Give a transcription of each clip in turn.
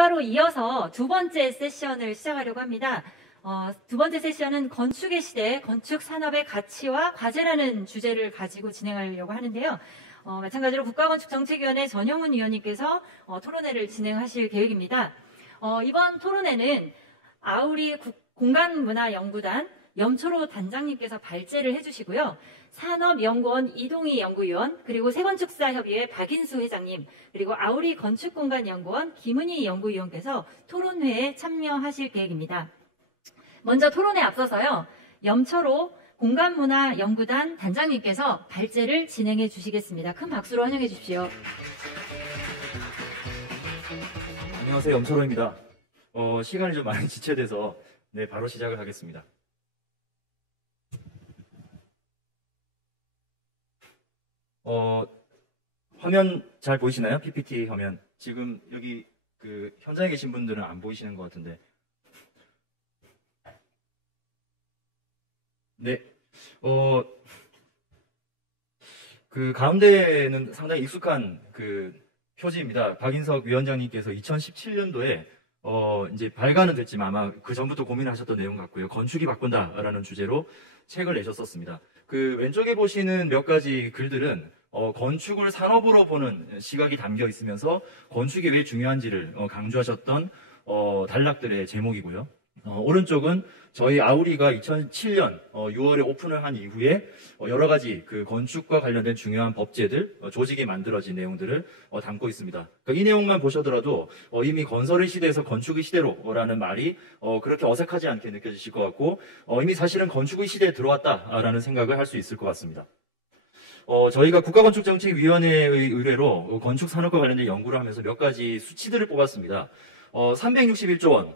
바로 이어서 두 번째 세션을 시작하려고 합니다. 두 번째 세션은 건축의 시대, 건축 산업의 가치와 과제라는 주제를 가지고 진행하려고 하는데요. 마찬가지로 국가건축정책위원회 전용훈 위원님께서 토론회를 진행하실 계획입니다. 이번 토론회는 아우리 공간문화연구단 염초로 단장님께서 발제를 해주시고요. 산업연구원 이동희 연구위원, 그리고 세건축사협의회 박인수 회장님, 그리고 아우리 건축공간연구원 김은희 연구위원께서 토론회에 참여하실 계획입니다. 먼저 토론에 앞서서요, 염초로 공간문화연구단 단장님께서 발제를 진행해 주시겠습니다. 큰 박수로 환영해 주십시오. 안녕하세요, 염초로입니다. 시간이 좀 많이 지체돼서 바로 시작을 하겠습니다. 화면 잘 보이시나요? PPT 화면. 지금 여기 현장에 계신 분들은 안 보이시는 것 같은데. 네. 가운데는 상당히 익숙한 표지입니다. 박인석 위원장님께서 2017년도에 이제 발간은 됐지만 아마 그 전부터 고민하셨던 내용 같고요. 건축이 바꾼다라는 주제로 책을 내셨었습니다. 왼쪽에 보시는 몇 가지 글들은 건축을 산업으로 보는 시각이 담겨 있으면서 건축이 왜 중요한지를 강조하셨던 단락들의 제목이고요. 오른쪽은 저희 아우리가 2007년 6월에 오픈을 한 이후에 여러 가지 건축과 관련된 중요한 법제들, 조직이 만들어진 내용들을 담고 있습니다. 이 내용만 보셔더라도 이미 건설의 시대에서 건축의 시대로라는 말이 그렇게 어색하지 않게 느껴지실 것 같고, 이미 사실은 건축의 시대에 들어왔다라는 생각을 할 수 있을 것 같습니다. 저희가 국가건축정책위원회의 의뢰로 건축 산업과 관련된 연구를 하면서 몇 가지 수치들을 뽑았습니다. 361조 원,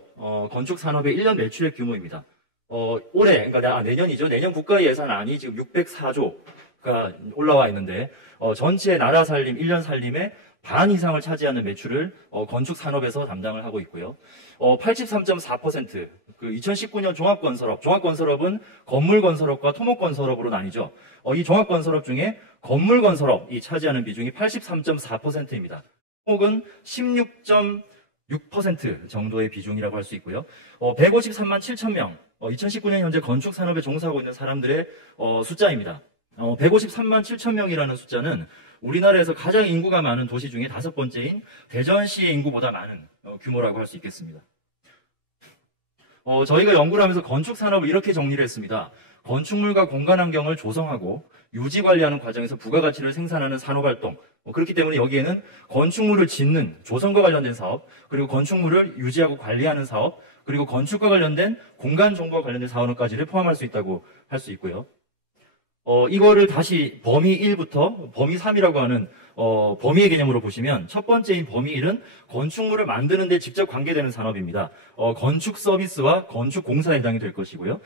건축 산업의 1년 매출액 규모입니다. 올해, 그러니까 내년이죠. 내년 국가 예산안이 지금 604조가 올라와 있는데, 전체 나라 살림, 1년 살림의 반 이상을 차지하는 매출을 건축 산업에서 담당을 하고 있고요. 83.4%, 2019년 종합건설업은 건물건설업과 토목건설업으로 나뉘죠. 이 종합건설업 중에 건물건설업이 차지하는 비중이 83.4%입니다. 토목은 16.6% 정도의 비중이라고 할 수 있고요. 153만 7천 명, 2019년 현재 건축산업에 종사하고 있는 사람들의 숫자입니다. 153만 7천 명이라는 숫자는 우리나라에서 가장 인구가 많은 도시 중에 5번째인 대전시의 인구보다 많은 규모라고 할 수 있겠습니다. 저희가 연구를 하면서 건축산업을 이렇게 정리를 했습니다. 건축물과 공간환경을 조성하고 유지관리하는 과정에서 부가가치를 생산하는 산업활동, 그렇기 때문에 여기에는 건축물을 짓는 조성과 관련된 사업, 그리고 건축물을 유지하고 관리하는 사업, 그리고 건축과 관련된 공간 정보와 관련된 사업까지를 포함할 수 있다고 할 수 있고요. 이거를 다시 범위 1부터 범위 3이라고 하는 범위의 개념으로 보시면, 첫 번째인 범위 1은 건축물을 만드는 데 직접 관계되는 산업입니다. 건축 서비스와 건축 공사에 해당이 될 것이고요.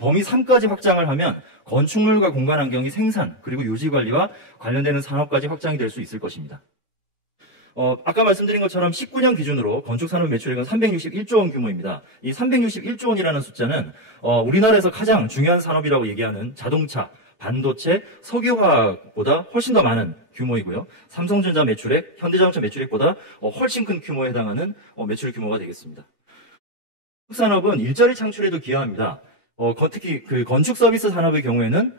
범위 3까지 확장을 하면 건축물과 공간 환경의 생산 그리고 유지 관리와 관련되는 산업까지 확장이 될 수 있을 것입니다. 아까 말씀드린 것처럼 19년 기준으로 건축산업 매출액은 361조 원 규모입니다. 이 361조 원이라는 숫자는 우리나라에서 가장 중요한 산업이라고 얘기하는 자동차, 반도체, 석유화학보다 훨씬 더 많은 규모이고요. 삼성전자 매출액, 현대자동차 매출액보다 훨씬 큰 규모에 해당하는 매출 규모가 되겠습니다. 건축산업은 일자리 창출에도 기여합니다. 특히 건축 서비스 산업의 경우에는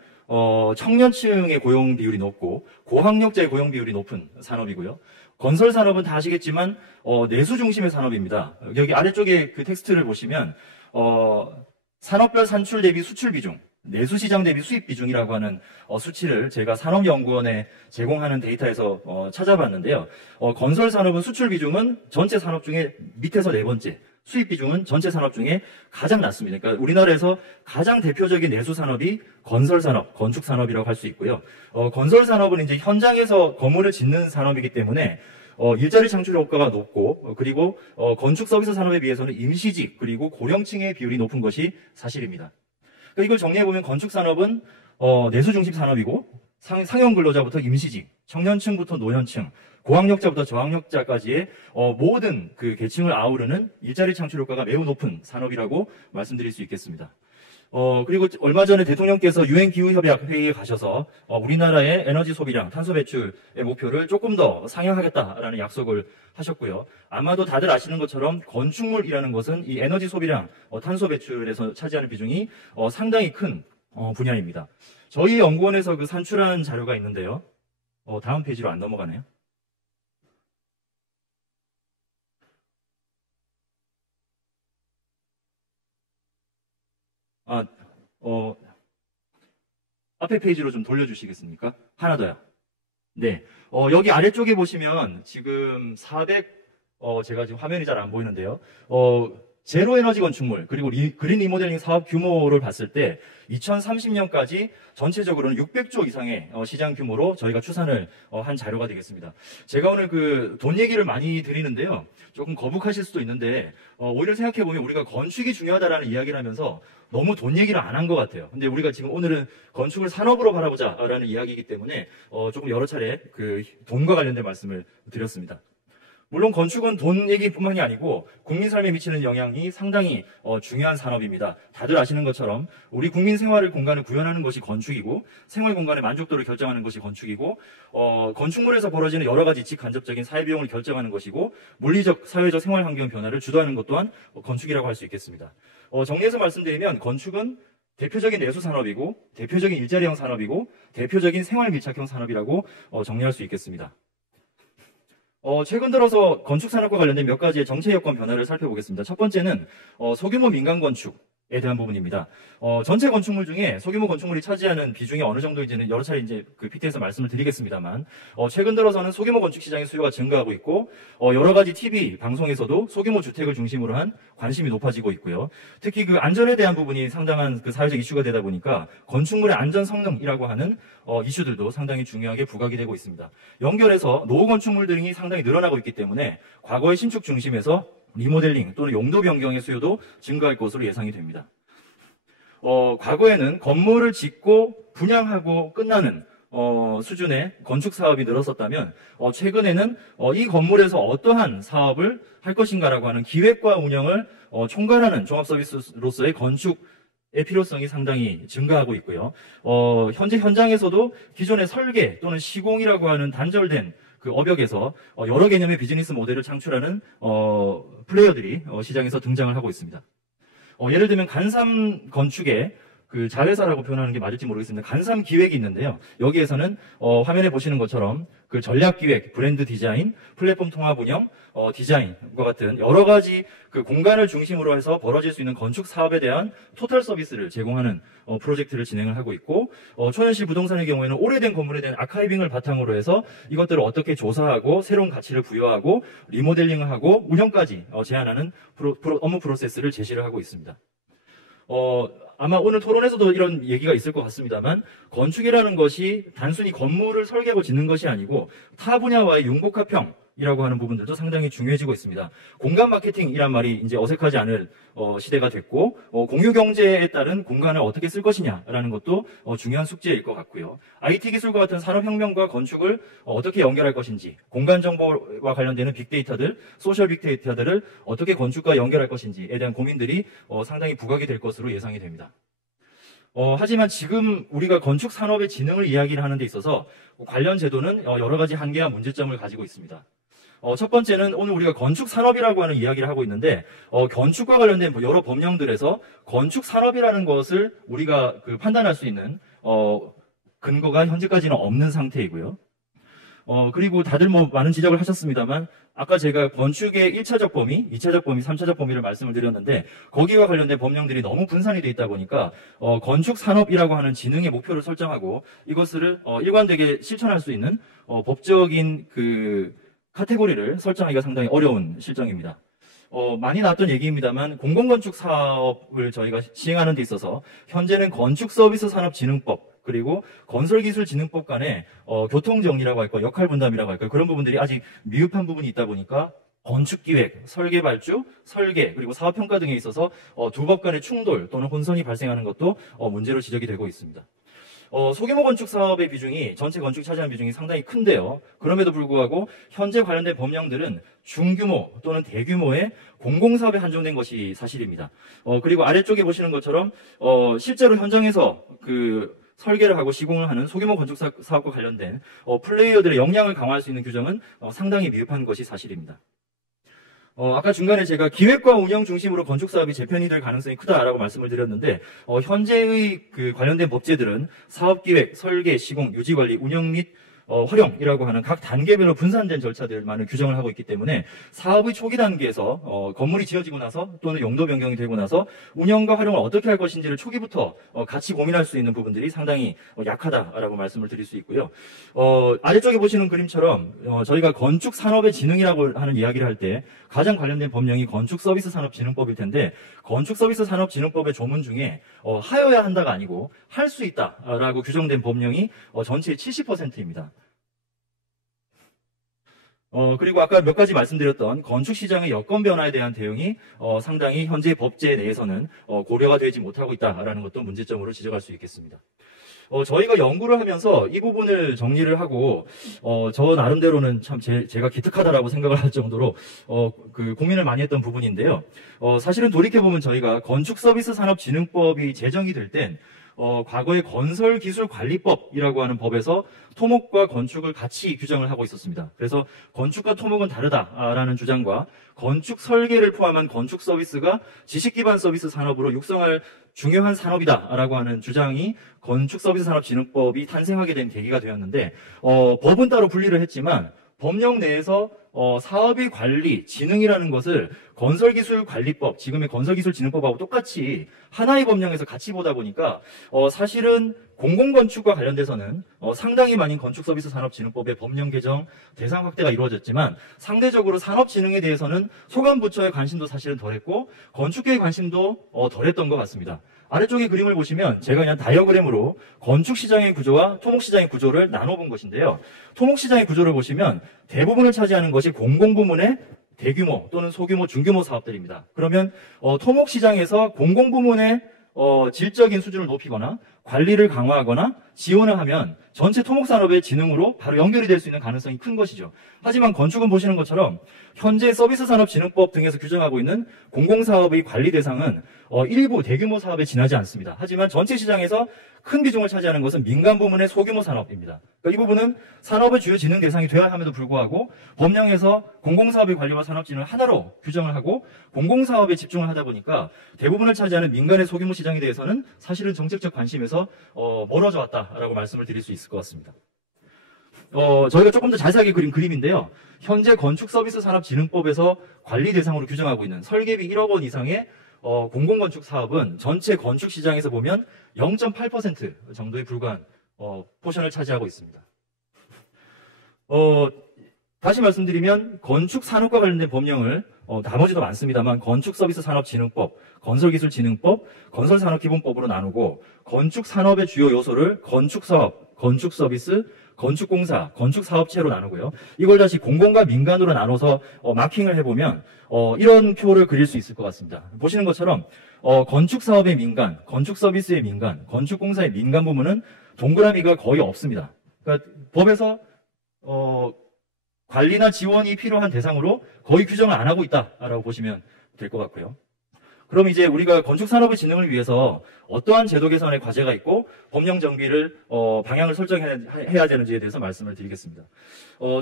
청년층의 고용 비율이 높고 고학력자의 고용 비율이 높은 산업이고요. 건설 산업은 다 아시겠지만 내수 중심의 산업입니다. 여기 아래쪽에 텍스트를 보시면 산업별 산출 대비 수출 비중, 내수시장 대비 수입 비중이라고 하는 수치를 제가 산업연구원에 제공하는 데이터에서 찾아봤는데요. 건설 산업은 수출 비중은 전체 산업 중에 밑에서 네 번째, 수입 비중은 전체 산업 중에 가장 낮습니다. 그러니까 우리나라에서 가장 대표적인 내수 산업이 건설 산업, 건축 산업이라고 할 수 있고요. 건설 산업은 이제 현장에서 건물을 짓는 산업이기 때문에 일자리 창출 효과가 높고, 그리고 건축 서비스 산업에 비해서는 임시직 그리고 고령층의 비율이 높은 것이 사실입니다. 그러니까 이걸 정리해보면 건축 산업은 내수 중심 산업이고, 상용 근로자부터 임시직, 청년층부터 노년층, 고학력자부터 저학력자까지의 모든 계층을 아우르는 일자리 창출 효과가 매우 높은 산업이라고 말씀드릴 수 있겠습니다. 그리고 얼마 전에 대통령께서 유엔 기후협약 회의에 가셔서 우리나라의 에너지 소비량, 탄소 배출의 목표를 조금 더 상향하겠다라는 약속을 하셨고요. 아마도 다들 아시는 것처럼 건축물이라는 것은 이 에너지 소비량, 탄소 배출에서 차지하는 비중이 상당히 큰 분야입니다. 저희 연구원에서 그 산출한 자료가 있는데요. 다음 페이지로 안 넘어가네요. 앞에 페이지로 좀 돌려주시겠습니까? 하나 더요. 네. 여기 아래쪽에 보시면 지금 제가 지금 화면이 잘 안 보이는데요. 제로 에너지 건축물, 그리고 그린 리모델링 사업 규모를 봤을 때 2030년까지 전체적으로는 600조 이상의 시장 규모로 저희가 추산을 한 자료가 되겠습니다. 제가 오늘 그 돈 얘기를 많이 드리는데요. 조금 거북하실 수도 있는데, 오히려 생각해보면 우리가 건축이 중요하다라는 이야기를 하면서 너무 돈 얘기를 안 한 것 같아요. 근데 우리가 지금 오늘은 건축을 산업으로 바라보자라는 이야기이기 때문에 조금 여러 차례 그 돈과 관련된 말씀을 드렸습니다. 물론 건축은 돈 얘기뿐만이 아니고 국민 삶에 미치는 영향이 상당히 중요한 산업입니다. 다들 아시는 것처럼 우리 국민 생활을 공간을 구현하는 것이 건축이고 생활 공간의 만족도를 결정하는 것이 건축이고 건축물에서 벌어지는 여러 가지 직간접적인 사회 비용을 결정하는 것이고 물리적, 사회적 생활 환경 변화를 주도하는 것 또한 건축이라고 할 수 있겠습니다. 정리해서 말씀드리면 건축은 대표적인 내수 산업이고 대표적인 일자리형 산업이고 대표적인 생활 밀착형 산업이라고 정리할 수 있겠습니다. 최근 들어서 건축 산업과 관련된 몇 가지의 정책 여건 변화를 살펴보겠습니다. 첫 번째는 소규모 민간 건축에 대한 부분입니다. 전체 건축물 중에 소규모 건축물이 차지하는 비중이 어느 정도인지는 여러 차례 이제 그 PT에서 말씀을 드리겠습니다만, 최근 들어서는 소규모 건축 시장의 수요가 증가하고 있고, 여러 가지 TV 방송에서도 소규모 주택을 중심으로 한 관심이 높아지고 있고요. 특히 그 안전에 대한 부분이 상당한 그 사회적 이슈가 되다 보니까 건축물의 안전 성능이라고 하는 이슈들도 상당히 중요하게 부각이 되고 있습니다. 연결해서 노후 건축물 등이 상당히 늘어나고 있기 때문에 과거의 신축 중심에서 리모델링 또는 용도 변경의 수요도 증가할 것으로 예상이 됩니다. 과거에는 건물을 짓고 분양하고 끝나는 수준의 건축 사업이 늘었었다면 최근에는 이 건물에서 어떠한 사업을 할 것인가라고 하는 기획과 운영을 총괄하는 종합 서비스로서의 건축의 필요성이 상당히 증가하고 있고요. 현재 현장에서도 기존의 설계 또는 시공이라고 하는 단절된 그 업역에서 여러 개념의 비즈니스 모델을 창출하는 플레이어들이 시장에서 등장을 하고 있습니다. 예를 들면 간삼 건축의 그 자회사라고 표현하는 게 맞을지 모르겠습니다. 간삼 기획이 있는데요. 여기에서는 화면에 보시는 것처럼 그 전략 기획, 브랜드 디자인, 플랫폼 통합 운영, 디자인과 같은 여러 가지 그 공간을 중심으로 해서 벌어질 수 있는 건축 사업에 대한 토탈 서비스를 제공하는 프로젝트를 진행을 하고 있고, 초현실 부동산의 경우에는 오래된 건물에 대한 아카이빙을 바탕으로 해서 이것들을 어떻게 조사하고 새로운 가치를 부여하고 리모델링을 하고 운영까지 제한하는 업무 프로세스를 제시를 하고 있습니다. 아마 오늘 토론에서도 이런 얘기가 있을 것 같습니다만, 건축이라는 것이 단순히 건물을 설계하고 짓는 것이 아니고 타 분야와의 융복합형이라고 하는 부분들도 상당히 중요해지고 있습니다. 공간 마케팅이란 말이 이제 어색하지 않을 시대가 됐고, 공유 경제에 따른 공간을 어떻게 쓸 것이냐라는 것도 중요한 숙제일 것 같고요. IT 기술과 같은 산업혁명과 건축을 어떻게 연결할 것인지, 공간 정보와 관련되는 빅데이터들, 소셜 빅데이터들을 어떻게 건축과 연결할 것인지에 대한 고민들이 상당히 부각이 될 것으로 예상이 됩니다. 하지만 지금 우리가 건축 산업의 진흥을 이야기를 하는 데 있어서 관련 제도는 여러 가지 한계와 문제점을 가지고 있습니다. 첫 번째는 오늘 우리가 건축 산업이라고 하는 이야기를 하고 있는데, 건축과 관련된 여러 법령들에서 건축 산업이라는 것을 우리가 판단할 수 있는 근거가 현재까지는 없는 상태이고요. 그리고 다들 많은 지적을 하셨습니다만, 아까 제가 건축의 1차적 범위, 2차적 범위, 3차적 범위를 말씀을 드렸는데, 거기와 관련된 법령들이 너무 분산이 돼 있다 보니까, 건축 산업이라고 하는 진흥의 목표를 설정하고, 이것을 일관되게 실천할 수 있는 법적인 카테고리를 설정하기가 상당히 어려운 실정입니다. 많이 나왔던 얘기입니다만, 공공건축 사업을 저희가 시행하는 데 있어서 현재는 건축서비스산업진흥법 그리고 건설기술진흥법 간의 교통정리라고 할까요, 역할분담이라고 할까요, 그런 부분들이 아직 미흡한 부분이 있다 보니까 건축기획, 설계발주, 설계 그리고 사업평가 등에 있어서 두 법 간의 충돌 또는 혼선이 발생하는 것도 문제로 지적이 되고 있습니다. 소규모 건축 사업의 비중이 전체 건축이 차지하는 비중이 상당히 큰데요. 그럼에도 불구하고 현재 관련된 법령들은 중규모 또는 대규모의 공공사업에 한정된 것이 사실입니다. 그리고 아래쪽에 보시는 것처럼 실제로 현장에서 그 설계를 하고 시공을 하는 소규모 건축 사업과 관련된 플레이어들의 역량을 강화할 수 있는 규정은 상당히 미흡한 것이 사실입니다. 아까 중간에 제가 기획과 운영 중심으로 건축 사업이 재편이 될 가능성이 크다라고 말씀을 드렸는데, 현재의 그 관련된 법제들은 사업 기획, 설계, 시공, 유지 관리, 운영 및 활용이라고 하는 각 단계별로 분산된 절차들만을 규정을 하고 있기 때문에 사업의 초기 단계에서 건물이 지어지고 나서 또는 용도 변경이 되고 나서 운영과 활용을 어떻게 할 것인지를 초기부터 같이 고민할 수 있는 부분들이 상당히 약하다라고 말씀을 드릴 수 있고요. 아래쪽에 보시는 그림처럼 저희가 건축 산업의 진흥이라고 하는 이야기를 할 때 가장 관련된 법령이 건축 서비스 산업 진흥법일 텐데, 건축 서비스 산업 진흥법의 조문 중에 하여야 한다가 아니고 할 수 있다라고 규정된 법령이 전체의 70%입니다. 그리고 아까 몇 가지 말씀드렸던 건축 시장의 여건 변화에 대한 대응이 상당히 현재 법제 내에서는 고려가 되지 못하고 있다라는 것도 문제점으로 지적할 수 있겠습니다. 저희가 연구를 하면서 이 부분을 정리를 하고 저 나름대로는 참 제가 기특하다라고 생각을 할 정도로 그 고민을 많이 했던 부분인데요. 사실은 돌이켜보면 저희가 건축서비스산업진흥법이 제정이 될 땐 과거의 건설기술관리법이라고 하는 법에서 토목과 건축을 같이 규정을 하고 있었습니다. 그래서 건축과 토목은 다르다라는 주장과 건축 설계를 포함한 건축 서비스가 지식 기반 서비스 산업으로 육성할 중요한 산업이다라고 하는 주장이 건축 서비스 산업진흥법이 탄생하게 된 계기가 되었는데, 법은 따로 분리를 했지만 법령 내에서 사업의 관리, 진흥이라는 것을 건설기술관리법, 지금의 건설기술진흥법하고 똑같이 하나의 법령에서 같이 보다 보니까 사실은 공공건축과 관련돼서는 상당히 많은 건축서비스 산업진흥법의 법령 개정 대상 확대가 이루어졌지만, 상대적으로 산업진흥에 대해서는 소관부처의 관심도 사실은 덜했고 건축계의 관심도 덜했던 것 같습니다. 아래쪽에 그림을 보시면 제가 그냥 다이어그램으로 건축시장의 구조와 토목시장의 구조를 나눠본 것인데요. 토목시장의 구조를 보시면 대부분을 차지하는 것이 공공부문의 대규모 또는 소규모, 중규모 사업들입니다. 그러면 토목시장에서 공공부문의 질적인 수준을 높이거나 관리를 강화하거나 지원을 하면 전체 토목산업의 진흥으로 바로 연결이 될 수 있는 가능성이 큰 것이죠. 하지만 건축은 보시는 것처럼 현재 서비스산업진흥법 등에서 규정하고 있는 공공사업의 관리 대상은 일부 대규모 사업에 지나지 않습니다. 하지만 전체 시장에서 큰 비중을 차지하는 것은 민간 부문의 소규모 산업입니다. 그러니까 이 부분은 산업의 주요 진흥 대상이 되어야 함에도 불구하고 법령에서 공공사업의 관리와 산업진흥을 하나로 규정을 하고 공공사업에 집중을 하다 보니까 대부분을 차지하는 민간의 소규모 시장에 대해서는 사실은 정책적 관심에서 멀어져 왔다라고 말씀을 드릴 수 있을 것 같습니다. 저희가 조금 더 자세하게 그린 그림인데요. 현재 건축서비스산업진흥법에서 관리 대상으로 규정하고 있는 설계비 1억 원 이상의 공공건축 사업은 전체 건축 시장에서 보면 0.8% 정도에 불과한 포션을 차지하고 있습니다. 다시 말씀드리면 건축 산업과 관련된 법령을 나머지도 많습니다만 건축서비스산업진흥법, 건설기술진흥법, 건설산업기본법으로 나누고 건축 산업의 주요 요소를 건축사업, 건축서비스, 건축공사, 건축사업체로 나누고요. 이걸 다시 공공과 민간으로 나눠서 마킹을 해보면 이런 표를 그릴 수 있을 것 같습니다. 보시는 것처럼 건축사업의 민간, 건축서비스의 민간, 건축공사의 민간 부문은 동그라미가 거의 없습니다. 그러니까 법에서 관리나 지원이 필요한 대상으로 거의 규정을 안 하고 있다라고 보시면 될 것 같고요. 그럼 이제 우리가 건축산업의 진흥을 위해서 어떠한 제도 개선의 과제가 있고 법령 정비를 방향을 설정해야 되는지에 대해서 말씀을 드리겠습니다.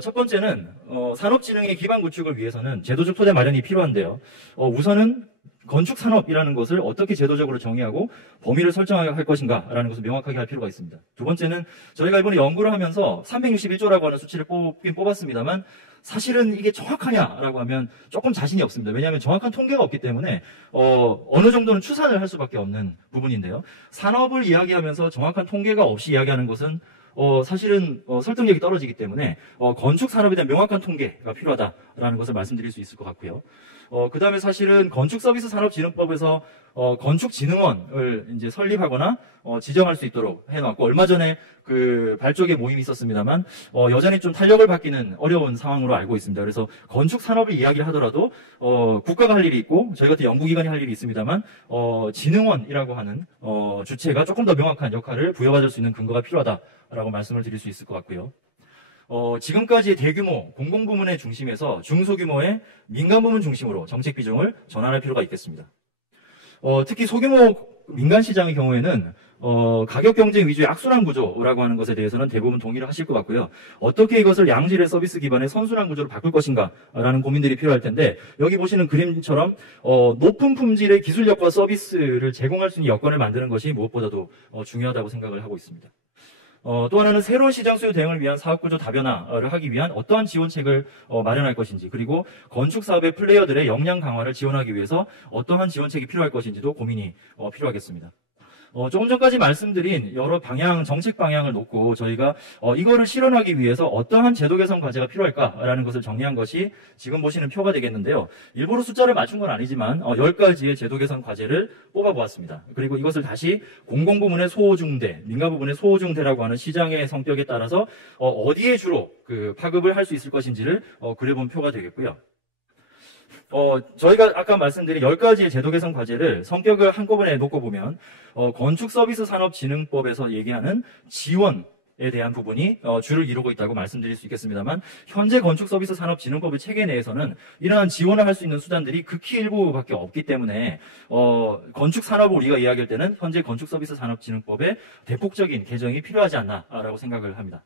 첫 번째는 산업진흥의 기반 구축을 위해서는 제도적 토대 마련이 필요한데요. 우선은 건축산업이라는 것을 어떻게 제도적으로 정의하고 범위를 설정할 것인가라는 것을 명확하게 할 필요가 있습니다. 두 번째는 저희가 이번에 연구를 하면서 361조라고 하는 수치를 뽑았습니다만 사실은 이게 정확하냐라고 하면 조금 자신이 없습니다. 왜냐하면 정확한 통계가 없기 때문에 어느 정도는 추산을 할 수밖에 없는 부분인데요. 산업을 이야기하면서 정확한 통계가 없이 이야기하는 것은 사실은 설득력이 떨어지기 때문에 건축 산업에 대한 명확한 통계가 필요하다라는 것을 말씀드릴 수 있을 것 같고요. 그 다음에 사실은 건축서비스산업진흥법에서 건축진흥원을 이제 설립하거나 지정할 수 있도록 해놨고, 얼마 전에 그 발족의 모임이 있었습니다만 여전히 좀 탄력을 받기는 어려운 상황으로 알고 있습니다. 그래서 건축산업을 이야기를 하더라도 국가가 할 일이 있고 저희 같은 연구기관이 할 일이 있습니다만 진흥원이라고 하는 주체가 조금 더 명확한 역할을 부여받을 수 있는 근거가 필요하다라고 말씀을 드릴 수 있을 것 같고요. 지금까지 대규모 공공부문의 중심에서 중소규모의 민간부문 중심으로 정책 비중을 전환할 필요가 있겠습니다. 특히 소규모 민간시장의 경우에는 가격 경쟁 위주의 악순환 구조라고 하는 것에 대해서는 대부분 동의를 하실 것 같고요. 어떻게 이것을 양질의 서비스 기반의 선순환 구조로 바꿀 것인가라는 고민들이 필요할 텐데, 여기 보시는 그림처럼 높은 품질의 기술력과 서비스를 제공할 수 있는 여건을 만드는 것이 무엇보다도 중요하다고 생각을 하고 있습니다. 또 하나는 새로운 시장 수요 대응을 위한 사업구조 다변화를 하기 위한 어떠한 지원책을 마련할 것인지, 그리고 건축사업의 플레이어들의 역량 강화를 지원하기 위해서 어떠한 지원책이 필요할 것인지도 고민이 필요하겠습니다. 조금 전까지 말씀드린 여러 방향, 정책 방향을 놓고 저희가 이거를 실현하기 위해서 어떠한 제도 개선 과제가 필요할까라는 것을 정리한 것이 지금 보시는 표가 되겠는데요. 일부러 숫자를 맞춘 건 아니지만 10가지의 제도 개선 과제를 뽑아보았습니다. 그리고 이것을 다시 공공부문의 소중대, 민간부문의 소중대라고 하는 시장의 성격에 따라서 어디에 주로 그 파급을 할 수 있을 것인지를 그려본 표가 되겠고요. 저희가 아까 말씀드린 10가지의 제도 개선 과제를 성격을 한꺼번에 놓고 보면, 건축서비스산업진흥법에서 얘기하는 지원에 대한 부분이 주를 이루고 있다고 말씀드릴 수 있겠습니다만, 현재 건축서비스산업진흥법의 체계 내에서는 이러한 지원을 할 수 있는 수단들이 극히 일부밖에 없기 때문에, 건축산업을 우리가 이야기할 때는 현재 건축서비스산업진흥법의 대폭적인 개정이 필요하지 않나라고 생각을 합니다.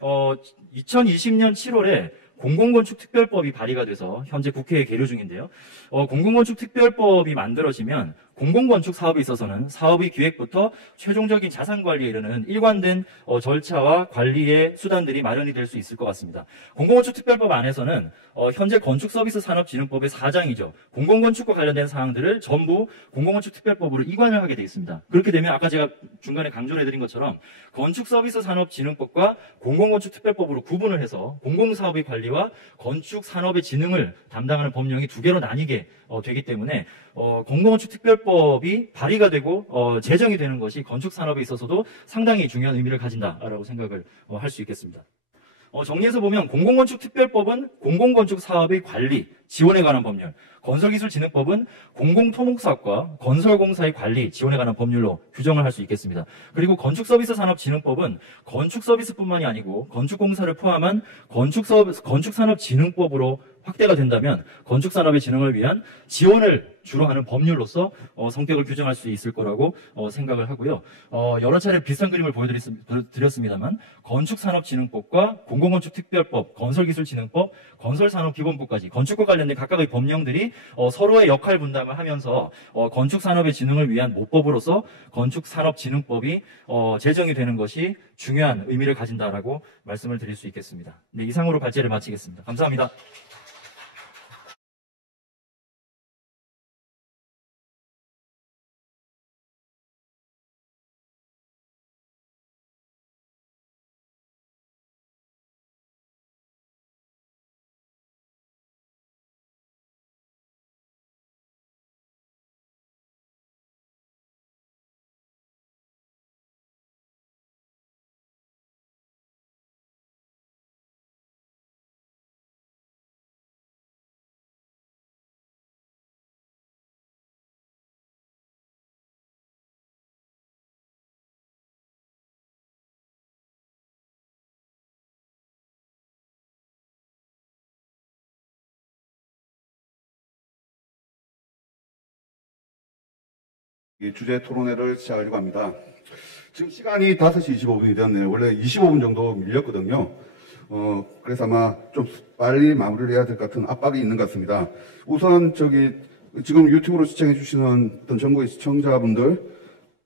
2020년 7월에 공공건축특별법이 발의가 돼서 현재 국회에 계류 중인데요. 공공건축특별법이 만들어지면 공공건축 사업에 있어서는 사업의 기획부터 최종적인 자산관리에 이르는 일관된 절차와 관리의 수단들이 마련이 될 수 있을 것 같습니다. 공공건축특별법 안에서는 현재 건축서비스산업진흥법의 4장이죠. 공공건축과 관련된 사항들을 전부 공공건축특별법으로 이관을 하게 되어 있습니다. 그렇게 되면 아까 제가 중간에 강조를 해드린 것처럼 건축서비스산업진흥법과 공공건축특별법으로 구분을 해서 공공사업의 관리와 건축산업의 진흥을 담당하는 법령이 두 개로 나뉘게 되기 때문에 공공건축특별법이 발의가 되고 제정이 되는 것이 건축산업에 있어서도 상당히 중요한 의미를 가진다라고 생각을 할 수 있겠습니다. 정리해서 보면 공공건축특별법은 공공건축 사업의 관리, 지원에 관한 법률, 건설기술진흥법은 공공토목사업과 건설공사의 관리, 지원에 관한 법률로 규정을 할 수 있겠습니다. 그리고 건축서비스산업진흥법은 건축서비스뿐만이 아니고 건축공사를 포함한 건축산업진흥법으로 확대가 된다면 건축산업의 진흥을 위한 지원을 주로 하는 법률로서 성격을 규정할 수 있을 거라고 생각을 하고요. 여러 차례 비슷한 그림을 보여드렸습니다만 건축산업진흥법과 공공건축특별법, 건설기술진흥법, 건설산업기본법까지 건축과 관련된 각각의 법령들이 서로의 역할 분담을 하면서 건축산업의 진흥을 위한 모법으로서 건축산업진흥법이 제정이 되는 것이 중요한 의미를 가진다라고 말씀을 드릴 수 있겠습니다. 네, 이상으로 발제를 마치겠습니다. 감사합니다. 주제 토론회를 시작하려고 합니다. 지금 시간이 5시 25분이 되었네요. 원래 25분 정도 밀렸거든요. 그래서 아마 좀 빨리 마무리를 해야 될 것 같은 압박이 있는 것 같습니다. 우선 지금 유튜브로 시청해주시는 어떤 전국의 시청자분들,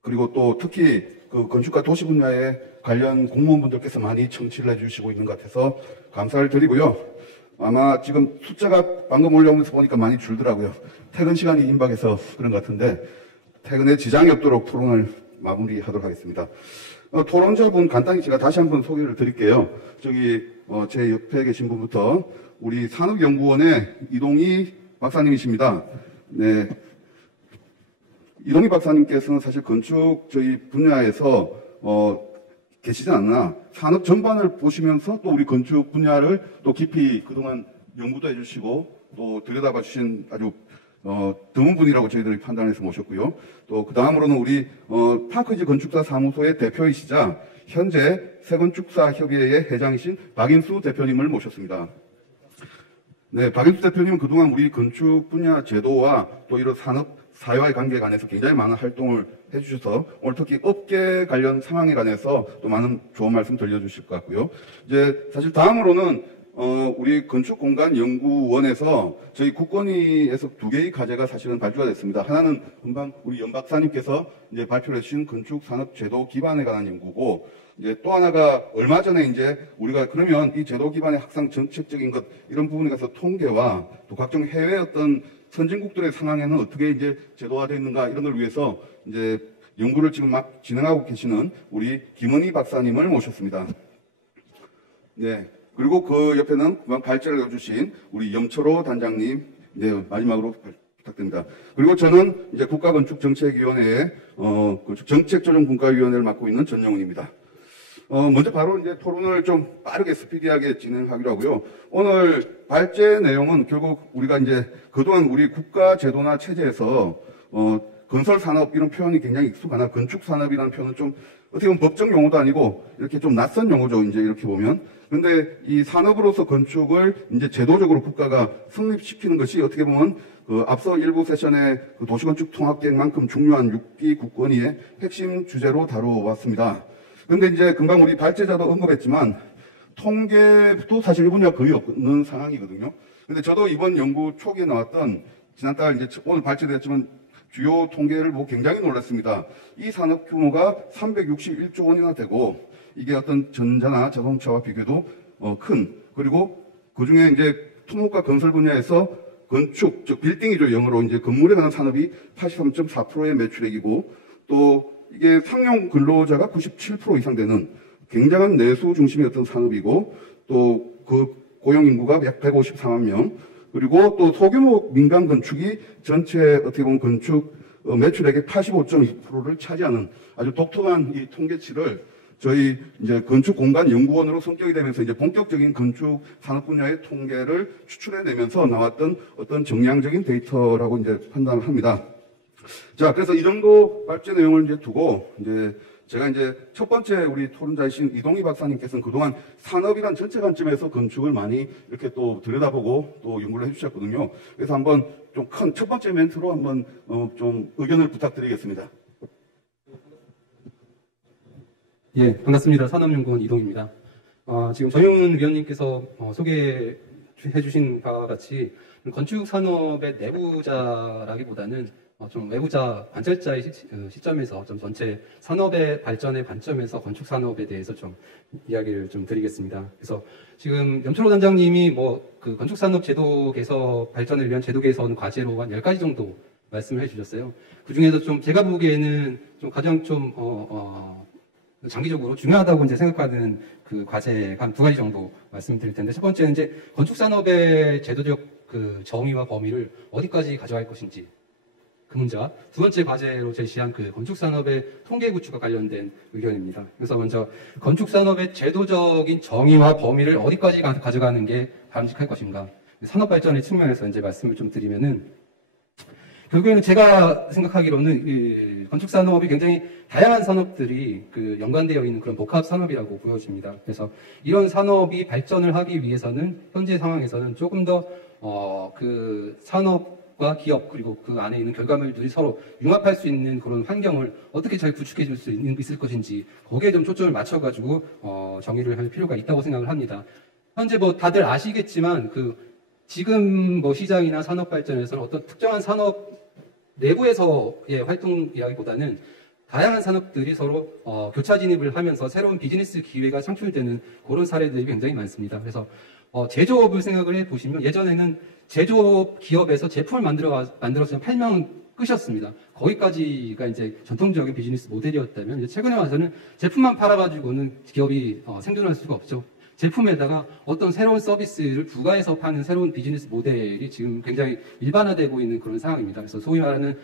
그리고 또 특히 그 건축과 도시 분야에 관련 공무원분들께서 많이 청취를 해주시고 있는 것 같아서 감사를 드리고요. 아마 지금 숫자가 방금 올라오면서 보니까 많이 줄더라고요. 퇴근 시간이 임박해서 그런 것 같은데 퇴근에 지장이 없도록 토론을 마무리하도록 하겠습니다. 토론자분 간단히 제가 다시 한번 소개를 드릴게요. 제 옆에 계신 분부터 우리 산업연구원의 이동희 박사님이십니다. 네. 이동희 박사님께서는 사실 건축 저희 분야에서 계시지 않나 산업 전반을 보시면서 또 우리 건축 분야를 또 깊이 그동안 연구도 해주시고 또 들여다봐 주신 아주 드문 분이라고 저희들이 판단해서 모셨고요. 또 그 다음으로는 우리 파크지 건축사 사무소의 대표이시자 현재 세건축사 협의회의 회장이신 박인수 대표님을 모셨습니다. 네, 박인수 대표님은 그동안 우리 건축 분야 제도와 또 이런 산업 사회와의 관계에 관해서 굉장히 많은 활동을 해주셔서 오늘 특히 업계 관련 상황에 관해서 또 많은 좋은 말씀 들려주실 것 같고요. 이제 사실 다음으로는 우리 건축공간연구원에서 저희 국건위에서 2개의 과제가 사실은 발주가 됐습니다. 하나는 금방 우리 연 박사님께서 이제 발표를 해주신 건축산업제도 기반에 관한 연구고, 이제 또 하나가 얼마 전에 이제 우리가 그러면 이 제도 기반의 확산 정책적인 것 이런 부분에 가서 통계와 또 각종 해외 어떤 선진국들의 상황에는 어떻게 이제 제도화되어 있는가 이런 걸 위해서 이제 연구를 지금 막 진행하고 계시는 우리 김은희 박사님을 모셨습니다. 네. 그리고 그 옆에는 금방 발제를 해주신 우리 염철호 단장님, 네, 마지막으로 부탁드립니다. 그리고 저는 이제 국가건축정책위원회의 정책조정분과위원회를 맡고 있는 전영훈입니다. 먼저 바로 이제 토론을 좀 빠르게 스피디하게 진행하기로 하고요. 오늘 발제 내용은 결국 우리가 이제 그동안 우리 국가 제도나 체제에서 건설산업 이런 표현이 굉장히 익숙하나 건축산업이라는 표현은 좀 어떻게 보면 법적 용어도 아니고 이렇게 좀 낯선 용어죠. 이제 이렇게 보면. 근데 이 산업으로서 건축을 이제 제도적으로 국가가 성립시키는 것이 어떻게 보면 앞서 일부 세션의 도시건축 통합계획만큼 중요한 6기 국건위의 핵심 주제로 다뤄왔습니다. 근데 이제 금방 우리 발제자도 언급했지만 통계도 사실 이 분야 거의 없는 상황이거든요. 근데 저도 이번 연구 초기에 나왔던 지난달 이제 오늘 발제됐지만 주요 통계를 보고 굉장히 놀랐습니다. 이 산업 규모가 361조 원이나 되고 이게 어떤 전자나 자동차와 비교도 큰, 그리고 그 중에 이제 토목과 건설 분야에서 건축, 즉 빌딩이죠. 영어로 이제 건물에 관한 산업이 83.4%의 매출액이고 또 이게 상용 근로자가 97% 이상 되는 굉장한 내수 중심의 어떤 산업이고 또 그 고용 인구가 약 154만 명, 그리고 또 소규모 민간 건축이 전체 어떻게 보면 건축 매출액의 85.2%를 차지하는 아주 독특한 이 통계치를 저희 이제 건축공간연구원으로 성격이 되면서 이제 본격적인 건축 산업 분야의 통계를 추출해내면서 나왔던 어떤 정량적인 데이터라고 이제 판단을 합니다. 자, 그래서 이 정도 발제 내용을 이제 두고 이제 제가 이제 첫 번째 우리 토론자이신 이동희 박사님께서는 그동안 산업이란 전체 관점에서 건축을 많이 이렇게 또 들여다보고 또 연구를 해주셨거든요. 그래서 한번 좀 큰 첫 번째 멘트로 한번 좀 의견을 부탁드리겠습니다. 예, 반갑습니다. 산업연구원 이동입니다. 지금 전용훈 위원님께서 소개해 주신 바와 같이 건축 산업의 내부자라기보다는 좀 외부자, 관찰자의 시점에서 좀 전체 산업의 발전의 관점에서 건축 산업에 대해서 좀 이야기를 좀 드리겠습니다. 그래서 지금 염철호 단장님이 그 건축 산업 제도 개선 발전을 위한 제도 개선 과제로 한 10가지 정도 말씀을 해주셨어요. 그 중에서 좀 제가 보기에는 좀 가장 좀 장기적으로 중요하다고 이제 생각하는 그 과제가 한 2가지 정도 말씀드릴 텐데, 첫 번째는 이제 건축 산업의 제도적 그 정의와 범위를 어디까지 가져갈 것인지 그 문제와, 두 번째 과제로 제시한 그 건축 산업의 통계 구축과 관련된 의견입니다. 그래서 먼저 건축 산업의 제도적인 정의와 범위를 어디까지 가져가는 게 바람직할 것인가, 산업 발전의 측면에서 이제 말씀을 좀 드리면은, 결국에는 제가 생각하기로는 이 건축 산업이 굉장히 다양한 산업들이 그 연관되어 있는 그런 복합 산업이라고 보여집니다. 그래서 이런 산업이 발전을 하기 위해서는 현재 상황에서는 조금 더 그 산업과 기업 그리고 그 안에 있는 결과물들이 서로 융합할 수 있는 그런 환경을 어떻게 잘 구축해 줄 수 있을 것인지, 거기에 좀 초점을 맞춰가지고 정의를 할 필요가 있다고 생각을 합니다. 현재 다들 아시겠지만 지금 시장이나 산업 발전에서는 어떤 특정한 산업 내부에서의 활동이라기보다는 다양한 산업들이 서로 교차 진입을 하면서 새로운 비즈니스 기회가 창출되는 그런 사례들이 굉장히 많습니다. 그래서 제조업을 생각을 해보시면, 예전에는 제조업 기업에서 제품을 만들어서 팔면 끝이었습니다. 거기까지가 이제 전통적인 비즈니스 모델이었다면 이제 최근에 와서는 제품만 팔아가지고는 기업이 생존할 수가 없죠. 제품에다가 어떤 새로운 서비스를 부가해서 파는 새로운 비즈니스 모델이 지금 굉장히 일반화되고 있는 그런 상황입니다. 그래서 소위 말하는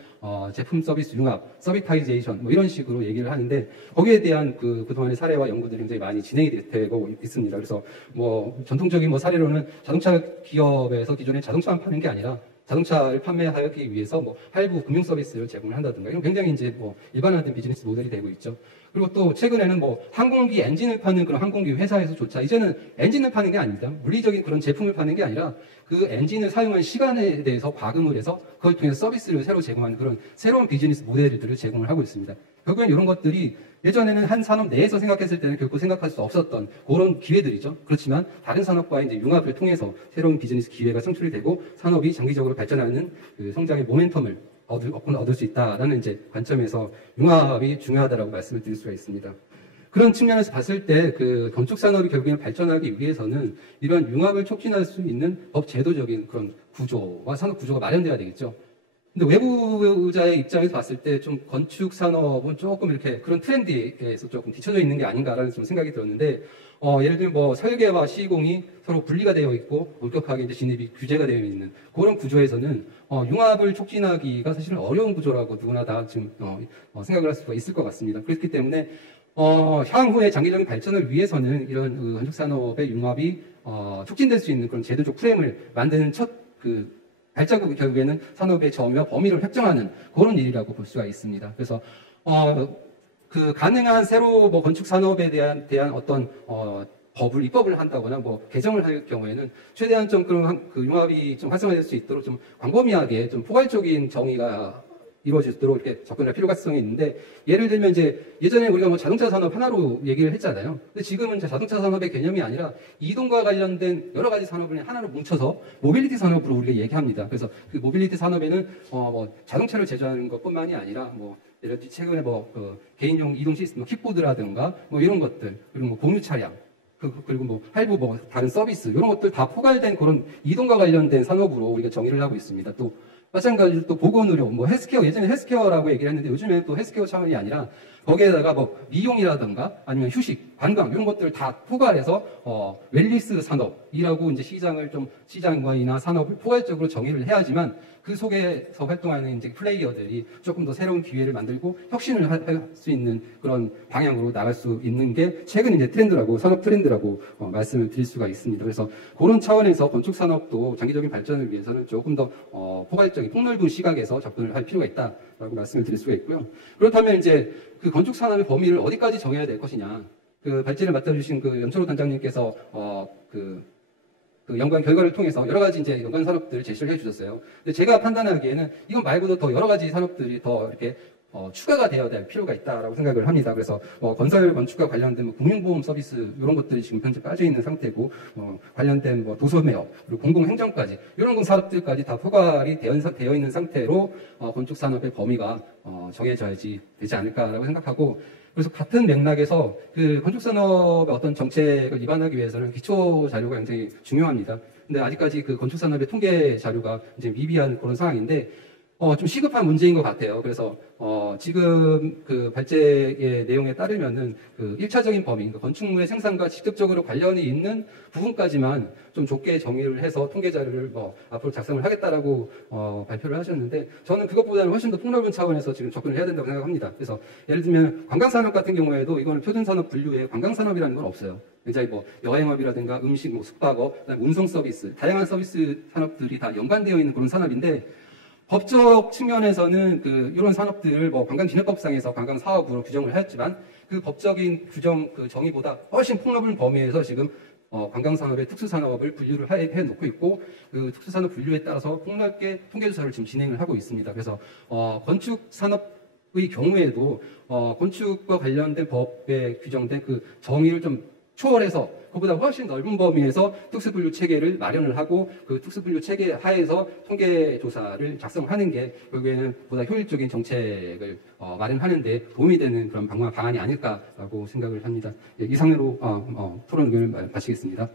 제품 서비스 융합, 서비타이제이션 뭐 이런 식으로 얘기를 하는데 거기에 대한 그동안의 사례와 연구들이 굉장히 많이 진행이 되고 있습니다. 그래서 뭐 전통적인 뭐 사례로는 자동차 기업에서 기존에 자동차만 파는 게 아니라 자동차를 판매하기 위해서 뭐 할부 금융 서비스를 제공을 한다든가 이런 굉장히 이제 뭐 일반화된 비즈니스 모델이 되고 있죠. 그리고 또 최근에는 뭐 항공기 엔진을 파는 그런 항공기 회사에서조차 이제는 엔진을 파는 게 아닙니다. 물리적인 그런 제품을 파는 게 아니라 그 엔진을 사용한 시간에 대해서 과금을 해서 그걸 통해서 서비스를 새로 제공하는 그런 새로운 비즈니스 모델들을 제공을 하고 있습니다. 결국엔 이런 것들이 예전에는 한 산업 내에서 생각했을 때는 결코 생각할 수 없었던 그런 기회들이죠. 그렇지만 다른 산업과의 이제 융합을 통해서 새로운 비즈니스 기회가 창출이 되고 산업이 장기적으로 발전하는 그 성장의 모멘텀을 얻을 수 있다라는 이제 관점에서 융합이 중요하다라고 말씀을 드릴 수가 있습니다. 그런 측면에서 봤을 때 그 건축 산업이 결국에는 발전하기 위해서는 이런 융합을 촉진할 수 있는 법 제도적인 그런 구조와 산업 구조가 마련돼야 되겠죠. 근데 외부자의 입장에서 봤을 때 좀 건축 산업은 조금 이렇게 그런 트렌드에서 조금 뒤쳐져 있는 게 아닌가라는 좀 생각이 들었는데, 예를 들면 뭐 설계와 시공이 서로 분리가 되어 있고 엄격하게 이제 진입이 규제가 되어 있는 그런 구조에서는 융합을 촉진하기가 사실은 어려운 구조라고 누구나 다 지금 생각을 할 수가 있을 것 같습니다. 그렇기 때문에 향후의 장기적인 발전을 위해서는 이런 건축 산업의 융합이 촉진될 수 있는 그런 제도적 프레임을 만드는 첫 발자국이 결국에는 산업의 점유와 범위를 획정하는 그런 일이라고 볼 수가 있습니다. 그래서 가능한 새로 뭐 건축 산업에 대한 어떤 입법을 한다거나 뭐 개정을 할 경우에는 최대한 좀 그런 그 융합이 좀 활성화될 수 있도록 좀 광범위하게 좀 포괄적인 정의가 이루어질 수 있도록 이렇게 접근할 필요성이 있는데, 예를 들면 이제 예전에 우리가 뭐 자동차 산업 하나로 얘기를 했잖아요. 근데 지금은 자동차 산업의 개념이 아니라 이동과 관련된 여러 가지 산업을 하나로 뭉쳐서 모빌리티 산업으로 우리가 얘기합니다. 그래서 그 모빌리티 산업에는 뭐 자동차를 제조하는 것뿐만이 아니라 뭐 예를 들어 최근에 개인용 이동 시스템, 킥보드라든가 뭐 이런 것들, 그리고 뭐 공유 차량, 그리고 뭐 할부 뭐 다른 서비스 이런 것들 다 포괄된 그런 이동과 관련된 산업으로 우리가 정의를 하고 있습니다. 또 마찬가지로 또 보건의료, 뭐 헬스케어, 예전에 헬스케어라고 얘기를 했는데 요즘에는 또 헬스케어 차원이 아니라 거기에다가 뭐 미용이라든가 아니면 휴식, 관광 이런 것들을 다 포괄해서 웰니스 산업이라고 이제 시장이나 산업을 포괄적으로 정의를 해야지만 그 속에서 활동하는 이제 플레이어들이 조금 더 새로운 기회를 만들고 혁신을 할 수 있는 그런 방향으로 나갈 수 있는 게 최근 이제 산업 트렌드라고 말씀을 드릴 수가 있습니다. 그래서 그런 차원에서 건축 산업도 장기적인 발전을 위해서는 조금 더 포괄적인 폭넓은 시각에서 접근을 할 필요가 있다라고 말씀을 드릴 수가 있고요. 그렇다면 이제 그 건축 산업의 범위를 어디까지 정해야 될 것이냐? 그 발제를 맡아주신 그 연철호 단장님께서 그 연구한 결과를 통해서 여러 가지 이제 연관 산업들을 제시를 해주셨어요. 근데 제가 판단하기에는 이건 말고도 더 여러 가지 산업들이 더 이렇게 추가가 되어야 될 필요가 있다라고 생각을 합니다. 그래서 건설 건축과 관련된 뭐 금융보험 서비스 이런 것들이 지금 현재 빠져 있는 상태고, 관련된 뭐 도서 매업 그리고 공공행정까지 이런 산업들까지 다 포괄이 되어 있는 상태로 건축 산업의 범위가 정해져야지 되지 않을까라고 생각하고. 그래서 같은 맥락에서 그 건축 산업의 어떤 정책을 입안하기 위해서는 기초 자료가 굉장히 중요합니다. 근데 아직까지 그 건축 산업의 통계 자료가 이제 미비한 그런 상황인데 좀 시급한 문제인 것 같아요. 그래서 지금 그 발제의 내용에 따르면은 그 1차적인 범위, 그러니까 건축물의 생산과 직접적으로 관련이 있는 부분까지만 좀 좁게 정의를 해서 통계 자료를 앞으로 작성을 하겠다라고 발표를 하셨는데, 저는 그것보다는 훨씬 더 폭넓은 차원에서 지금 접근을 해야 된다고 생각합니다. 그래서 예를 들면 관광산업 같은 경우에도 이거는 표준산업 분류에 관광산업이라는 건 없어요. 굉장히 뭐 여행업이라든가 음식, 뭐 숙박업, 그다음에 운송 서비스, 다양한 서비스 산업들이 다 연관되어 있는 그런 산업인데, 법적 측면에서는 이런 산업들을 관광진흥법상에서 관광사업으로 규정을 하였지만 그 법적인 규정 정의보다 훨씬 폭넓은 범위에서 지금 관광산업의 특수산업을 분류를 해놓고 있고, 그 특수산업 분류에 따라서 폭넓게 통계조사를 지금 진행을 하고 있습니다. 그래서 건축산업의 경우에도 건축과 관련된 법에 규정된 그 정의를 좀 초월해서 그보다 훨씬 넓은 범위에서 특수분류 체계를 마련을 하고 그 특수분류 체계 하에서 통계 조사를 작성하는 게 결국에는 보다 효율적인 정책을 마련하는 데 도움이 되는 그런 방안이 아닐까라고 생각을 합니다. 예, 이상으로 토론 의견을 마치겠습니다.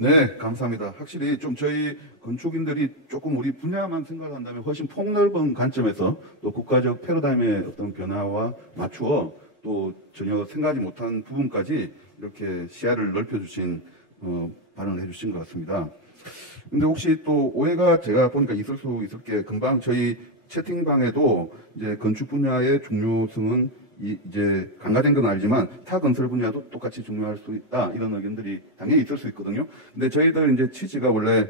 네, 감사합니다. 확실히 좀 저희 건축인들이 조금 우리 분야만 생각한다면 훨씬 폭넓은 관점에서 또 국가적 패러다임의 어떤 변화와 맞추어 또 전혀 생각하지 못한 부분까지 이렇게 시야를 넓혀주신 발언을 해주신 것 같습니다. 근데 혹시 또 오해가 제가 보니까 있을 수 있을 게 금방 저희 채팅방에도 이제 건축 분야의 중요성은 이제 강화된 건 알지만 타 건설 분야도 똑같이 중요할 수 있다 이런 의견들이 당연히 있을 수 있거든요. 근데 저희들 이제 취지가 원래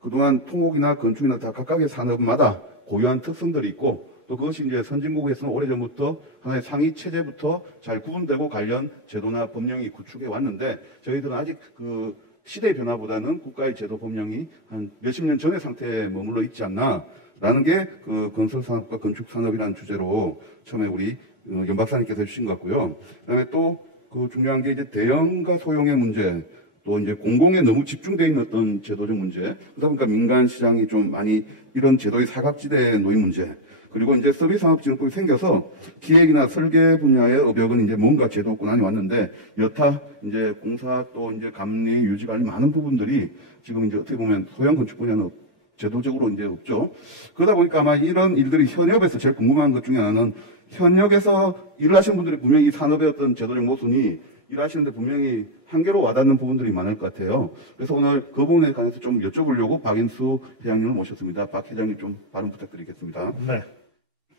그동안 토목이나 건축이나 다 각각의 산업마다 고유한 특성들이 있고 또 그것이 이제 선진국에서는 오래전부터 하나의 상위 체제부터 잘 구분되고 관련 제도나 법령이 구축해 왔는데 저희들은 아직 그 시대의 변화보다는 국가의 제도 법령이 한 몇십 년 전의 상태에 머물러 있지 않나라는 게 그 건설산업과 건축산업이라는 주제로 처음에 우리 연 박사님께서 해주신 것 같고요. 그다음에 또 그 중요한 게 이제 대형과 소형의 문제, 또 이제 공공에 너무 집중되어 있는 어떤 제도적 문제, 그러다 보니까 민간 시장이 좀 많이 이런 제도의 사각지대에 놓인 문제, 그리고 이제 서비스산업진흥법이 생겨서 기획이나 설계 분야의 업역은 이제 뭔가 제도권안이 왔는데 여타 이제 공사 또 이제 감리, 유지 관리 많은 부분들이 지금 이제 어떻게 보면 소형 건축 분야는 제도적으로 이제 없죠. 그러다 보니까 아마 이런 일들이 현역에서 제일 궁금한 것 중에 하나는 현역에서 일을 하시는 분들이 분명히 이 산업의 어떤 제도적 모순이 일하시는데 분명히 한계로 와닿는 부분들이 많을 것 같아요. 그래서 오늘 그 부분에 관해서 좀 여쭤보려고 박인수 회장님을 모셨습니다. 박 회장님 좀 발언 부탁드리겠습니다. 네,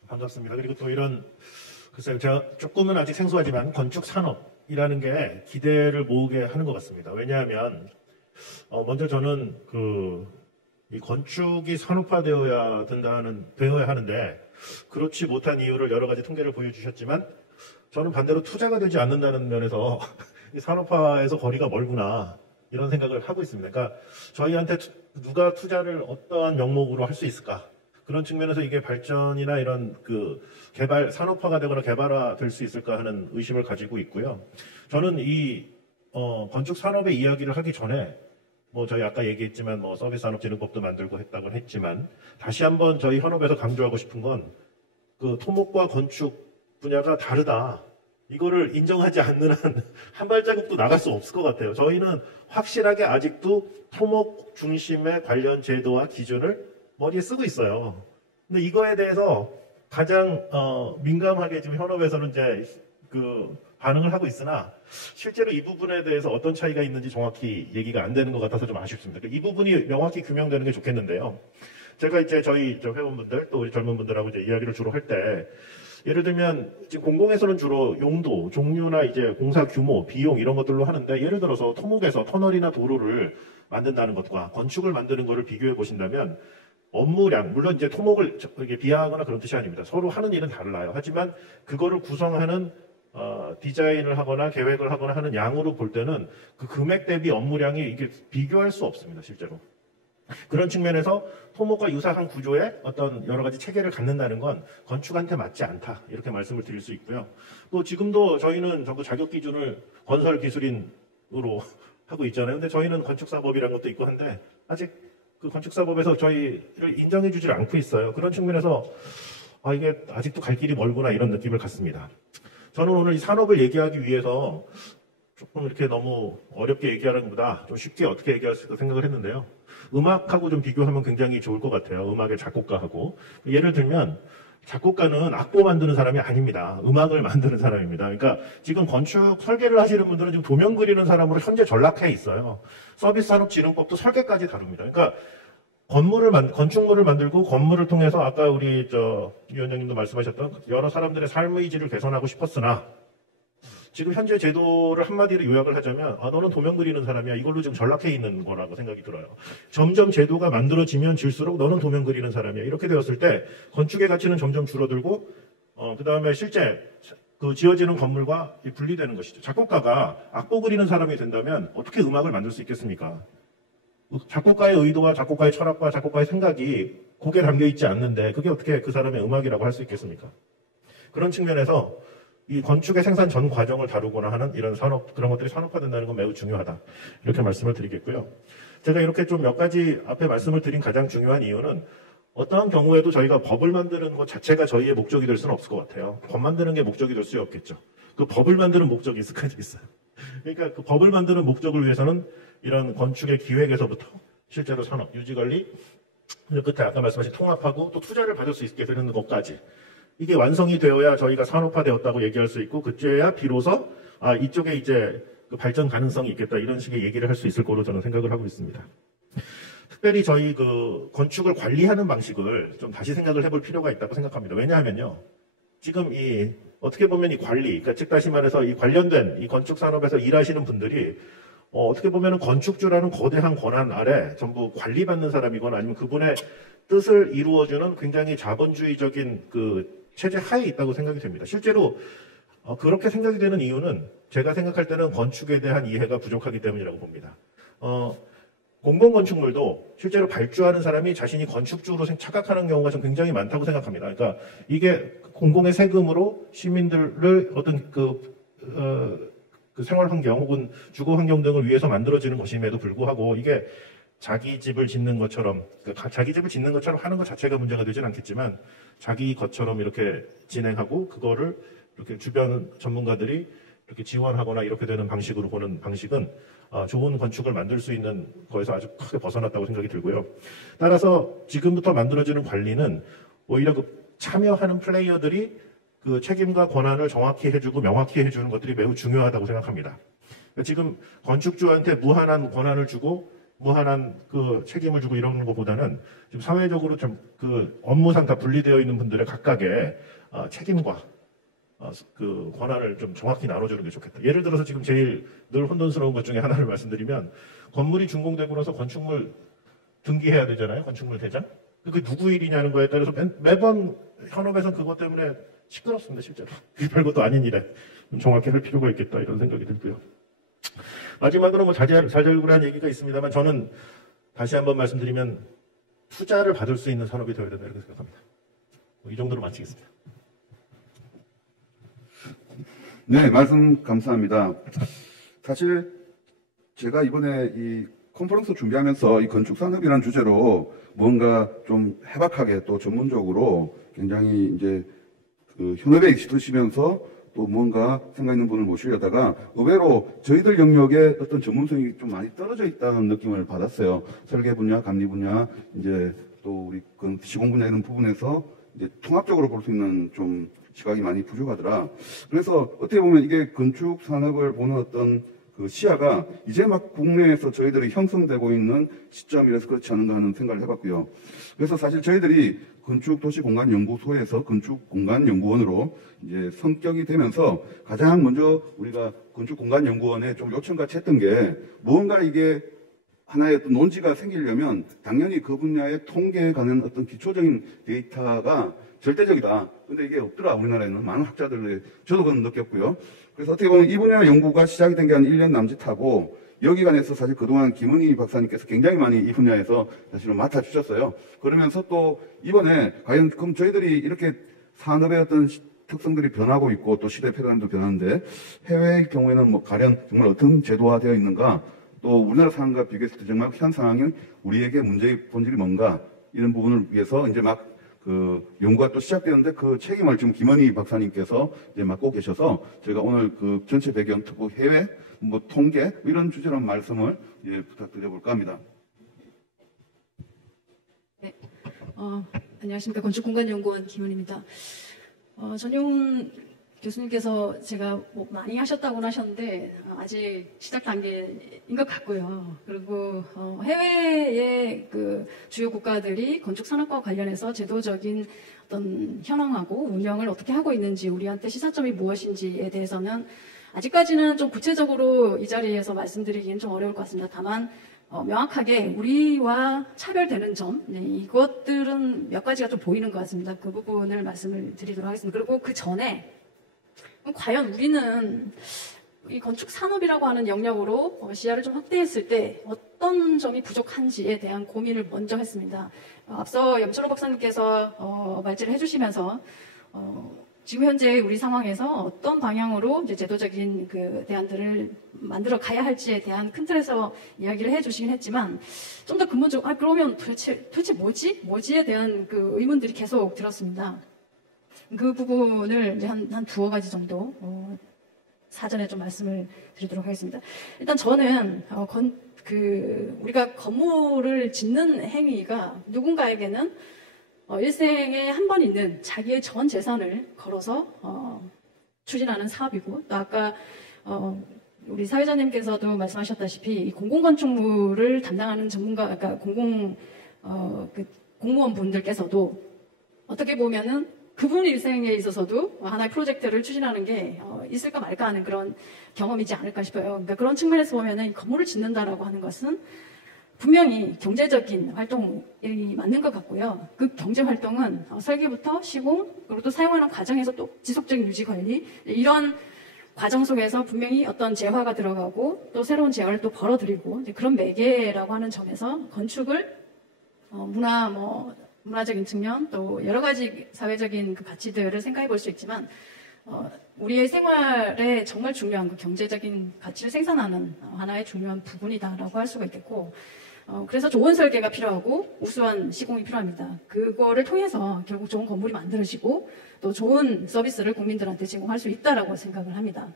반갑습니다. 그리고 또 이런 글쎄요, 제가 조금은 아직 생소하지만 건축 산업이라는 게 기대를 모으게 하는 것 같습니다. 왜냐하면 먼저 저는 이 건축이 산업화되어야 하는데 그렇지 못한 이유를 여러 가지 통계를 보여주셨지만 저는 반대로 투자가 되지 않는다는 면에서 이 산업화에서 거리가 멀구나 이런 생각을 하고 있습니다. 그러니까 저희한테 누가 투자를 어떠한 명목으로 할 수 있을까? 그런 측면에서 이게 발전이나 이런 개발, 산업화가 되거나 개발화 될 수 있을까 하는 의심을 가지고 있고요. 저는 이 건축 산업의 이야기를 하기 전에 저희 아까 얘기했지만 서비스산업진흥법도 만들고 했다고 했지만 다시 한번 저희 현업에서 강조하고 싶은 건 토목과 건축 분야가 다르다. 이거를 인정하지 않는 한 발자국도 나갈 수 없을 것 같아요. 저희는 확실하게 아직도 토목 중심의 관련 제도와 기준을 머리에 쓰고 있어요. 근데 이거에 대해서 가장 민감하게 지금 현업에서는 이제 반응을 하고 있으나 실제로 이 부분에 대해서 어떤 차이가 있는지 정확히 얘기가 안 되는 것 같아서 좀 아쉽습니다. 이 부분이 명확히 규명되는 게 좋겠는데요. 제가 이제 저희 회원분들 또 우리 젊은 분들하고 이제 이야기를 주로 할 때 예를 들면 지금 공공에서는 주로 용도, 종류나 이제 공사 규모, 비용 이런 것들로 하는데 예를 들어서 토목에서 터널이나 도로를 만든다는 것과 건축을 만드는 것을 비교해 보신다면 업무량, 물론 이제 토목을 비하하거나 그런 뜻이 아닙니다. 서로 하는 일은 달라요. 하지만 그거를 구성하는 디자인을 하거나 계획을 하거나 하는 양으로 볼 때는 그 금액 대비 업무량이 이게 비교할 수 없습니다, 실제로. 그런 측면에서 토목과 유사한 구조의 어떤 여러 가지 체계를 갖는다는 건 건축한테 맞지 않다. 이렇게 말씀을 드릴 수 있고요. 또 지금도 저희는 전부 자격 기준을 건설 기술인으로 하고 있잖아요. 근데 저희는 건축사법이라는 것도 있고 한데 아직 그 건축사법에서 저희를 인정해 주질 않고 있어요. 그런 측면에서 이게 아직도 갈 길이 멀구나 이런 느낌을 갖습니다. 저는 오늘 이 산업을 얘기하기 위해서 조금 이렇게 너무 어렵게 얘기하는 것보다 좀 쉽게 어떻게 얘기할 수 있을까 생각을 했는데요. 음악하고 좀 비교하면 굉장히 좋을 것 같아요. 음악의 작곡가하고. 예를 들면 작곡가는 악보 만드는 사람이 아닙니다. 음악을 만드는 사람입니다. 그러니까 지금 건축 설계를 하시는 분들은 지금 도면 그리는 사람으로 현재 전락해 있어요. 서비스산업진흥법도 설계까지 다룹니다. 그러니까 건축물을 만들고 건물을 통해서 아까 우리 위원장님도 말씀하셨던 여러 사람들의 삶의 질을 개선하고 싶었으나 지금 현재 제도를 한마디로 요약을 하자면 너는 도면 그리는 사람이야. 이걸로 지금 전락해 있는 거라고 생각이 들어요. 점점 제도가 만들어지면 질수록 너는 도면 그리는 사람이야. 이렇게 되었을 때 건축의 가치는 점점 줄어들고 그 다음에 실제 지어지는 건물과 분리되는 것이죠. 작곡가가 악보 그리는 사람이 된다면 어떻게 음악을 만들 수 있겠습니까? 작곡가의 의도와 작곡가의 철학과 작곡가의 생각이 곡에 담겨있지 않는데 그게 어떻게 그 사람의 음악이라고 할 수 있겠습니까? 그런 측면에서 이 건축의 생산 전 과정을 다루거나 하는 이런 산업, 그런 것들이 산업화된다는 건 매우 중요하다. 이렇게 말씀을 드리겠고요. 제가 이렇게 좀 몇 가지 앞에 말씀을 드린 가장 중요한 이유는 어떠한 경우에도 저희가 법을 만드는 것 자체가 저희의 목적이 될 수는 없을 것 같아요. 법 만드는 게 목적이 될 수 없겠죠. 그 법을 만드는 목적이 있을 수 있어요. 그러니까 그 법을 만드는 목적을 위해서는 이런 건축의 기획에서부터 실제로 산업, 유지관리, 끝에 아까 말씀하신 통합하고 또 투자를 받을 수 있게 되는 것까지 이게 완성이 되어야 저희가 산업화되었다고 얘기할 수 있고 그때야 비로소 이쪽에 이제 그 발전 가능성이 있겠다 이런 식의 얘기를 할 수 있을 거로 저는 생각을 하고 있습니다. 특별히 저희 그 건축을 관리하는 방식을 좀 다시 생각을 해볼 필요가 있다고 생각합니다. 왜냐하면요, 지금 이 어떻게 보면 이 관리, 그러니까 즉 다시 말해서 이 관련된 이 건축 산업에서 일하시는 분들이 어떻게 보면 건축주라는 거대한 권한 아래 전부 관리받는 사람이거나 아니면 그분의 뜻을 이루어주는 굉장히 자본주의적인 그 체제 하에 있다고 생각이 됩니다. 실제로 그렇게 생각이 되는 이유는 제가 생각할 때는 건축에 대한 이해가 부족하기 때문이라고 봅니다. 공공건축물도 실제로 발주하는 사람이 자신이 건축주로 착각하는 경우가 좀 굉장히 많다고 생각합니다. 그러니까 이게 공공의 세금으로 시민들을 어떤 그 생활 환경 혹은 주거 환경 등을 위해서 만들어지는 것임에도 불구하고 이게 자기 집을 짓는 것처럼, 그러니까 자기 집을 짓는 것처럼 하는 것 자체가 문제가 되지는 않겠지만 자기 것처럼 이렇게 진행하고 그거를 이렇게 주변 전문가들이 이렇게 지원하거나 이렇게 되는 방식으로 보는 방식은 좋은 건축을 만들 수 있는 거에서 아주 크게 벗어났다고 생각이 들고요. 따라서 지금부터 만들어지는 관리는 오히려 그 참여하는 플레이어들이 그 책임과 권한을 정확히 해주고 명확히 해주는 것들이 매우 중요하다고 생각합니다. 지금 건축주한테 무한한 권한을 주고 무한한 그 책임을 주고 이러는 것보다는 지금 사회적으로 좀 그 업무상 다 분리되어 있는 분들의 각각의 책임과 그 권한을 좀 정확히 나눠주는 게 좋겠다. 예를 들어서 지금 제일 늘 혼돈스러운 것 중에 하나를 말씀드리면 건물이 준공되고 나서 건축물 등기해야 되잖아요. 건축물 대장. 그게 누구 일이냐는 거에 따라서 매번 현업에서는 그것 때문에 시끄럽습니다. 실제로. 그게 별것도 아닌 일에 좀 정확히 할 필요가 있겠다 이런 생각이 들고요. 마지막으로 뭐 자잘구레한 얘기가 있습니다만 저는 다시 한번 말씀드리면 투자를 받을 수 있는 산업이 되어야 된다 이렇게 생각합니다. 이 정도로 마치겠습니다. 네, 말씀 감사합니다. 사실 제가 이번에 이 컨퍼런스 준비하면서 이 건축산업이라는 주제로 뭔가 좀 해박하게 또 전문적으로 굉장히 이제 그 현업에 있으시면서 또 뭔가 생각 있는 분을 모시려다가 의외로 저희들 영역에 어떤 전문성이 좀 많이 떨어져 있다는 느낌을 받았어요. 설계 분야, 감리 분야, 이제 또 우리 시공 분야 이런 부분에서 이제 통합적으로 볼 수 있는 좀 시각이 많이 부족하더라. 그래서 어떻게 보면 이게 건축 산업을 보는 어떤 그 시야가 이제 막 국내에서 저희들이 형성되고 있는 시점이라서 그렇지 않은가 하는 생각을 해봤고요. 그래서 사실 저희들이 건축도시공간연구소에서 건축공간연구원으로 이제 성격이 되면서 가장 먼저 우리가 건축공간연구원에 좀 요청같이 했던 게 무언가 이게 하나의 어떤 논지가 생기려면 당연히 그 분야의 통계에 관한 어떤 기초적인 데이터가 절대적이다. 근데 이게 없더라. 우리나라에는 많은 학자들의 저도 그건 느꼈고요. 그래서 어떻게 보면 이 분야 연구가 시작이 된 게 한 1년 남짓하고 여기관에서 사실 그동안 김은희 박사님께서 굉장히 많이 이 분야에서 사실은 맡아주셨어요. 그러면서 또 이번에 과연 그럼 저희들이 이렇게 산업의 어떤 특성들이 변하고 있고 또 시대 패러다임도 변하는데 해외의 경우에는 뭐 가령 정말 어떤 제도화되어 있는가 또 우리나라 상황과 비교했을 때 정말 현 상황이 우리에게 문제의 본질이 뭔가 이런 부분을 위해서 이제 막 그 연구가 또 시작되는데 그 책임을 지금 김은희 박사님께서 이제 맡고 계셔서 저희가 오늘 그 전체 배경 특구 해외 뭐 통계 이런 주제로 말씀을 예, 부탁드려볼까 합니다. 네, 안녕하십니까. 건축공간연구원 김은희입니다. 전용 교수님께서 제가 뭐 많이 하셨다고는 하셨는데 아직 시작 단계인 것 같고요. 그리고 해외의 그 주요 국가들이 건축 산업과 관련해서 제도적인 어떤 현황하고 운영을 어떻게 하고 있는지 우리한테 시사점이 무엇인지에 대해서는 아직까지는 좀 구체적으로 이 자리에서 말씀드리기는 좀 어려울 것 같습니다. 다만 명확하게 우리와 차별되는 점 이것들은 몇 가지가 좀 보이는 것 같습니다. 그 부분을 말씀을 드리도록 하겠습니다. 그리고 그 전에 과연 우리는 이 건축 산업이라고 하는 영역으로 시야를 좀 확대했을 때 어떤 점이 부족한지에 대한 고민을 먼저 했습니다. 앞서 염철호 박사님께서 말씀을 해주시면서 지금 현재 우리 상황에서 어떤 방향으로 이제 제도적인 그 대안들을 만들어 가야 할지에 대한 큰 틀에서 이야기를 해주시긴 했지만 좀 더 근본적으로 그러면 도대체 뭐지에 대한 그 의문들이 계속 들었습니다. 그 부분을 한 두어 가지 정도 사전에 좀 말씀을 드리도록 하겠습니다. 일단 저는 우리가 건물을 짓는 행위가 누군가에게는 일생에 한 번 있는 자기의 전 재산을 걸어서 추진하는 사업이고, 또 아까 우리 사회자님께서도 말씀하셨다시피 이 공공건축물을 담당하는 전문가, 그러니까 공무원 분들께서도 어떻게 보면은 그분 일생에 있어서도 하나의 프로젝트를 추진하는 게 있을까 말까 하는 그런 경험이지 않을까 싶어요. 그러니까 그런 측면에서 보면은 건물을 짓는다라고 하는 것은 분명히 경제적인 활동이 맞는 것 같고요. 그 경제 활동은 설계부터 시공, 그리고 또 사용하는 과정에서 또 지속적인 유지 관리, 이런 과정 속에서 분명히 어떤 재화가 들어가고 또 새로운 재화를 또 벌어들이고, 그런 매개라고 하는 점에서 건축을 문화적인 측면, 또 여러 가지 사회적인 그 가치들을 생각해 볼 수 있지만, 우리의 생활에 정말 중요한 그 경제적인 가치를 생산하는 하나의 중요한 부분이다라고 할 수가 있겠고, 그래서 좋은 설계가 필요하고 우수한 시공이 필요합니다. 그거를 통해서 결국 좋은 건물이 만들어지고 또 좋은 서비스를 국민들한테 제공할 수 있다라고 생각을 합니다.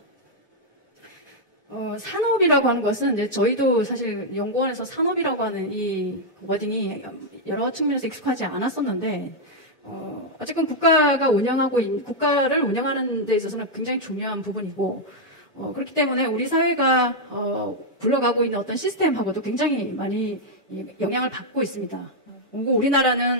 산업이라고 하는 것은 이제 저희도 사실 연구원에서 산업이라고 하는 이 워딩이 여러 측면에서 익숙하지 않았었는데, 어쨌든 국가를 운영하는 데 있어서는 굉장히 중요한 부분이고, 그렇기 때문에 우리 사회가 굴러가고 있는 어떤 시스템하고도 굉장히 많이 영향을 받고 있습니다. 우리나라는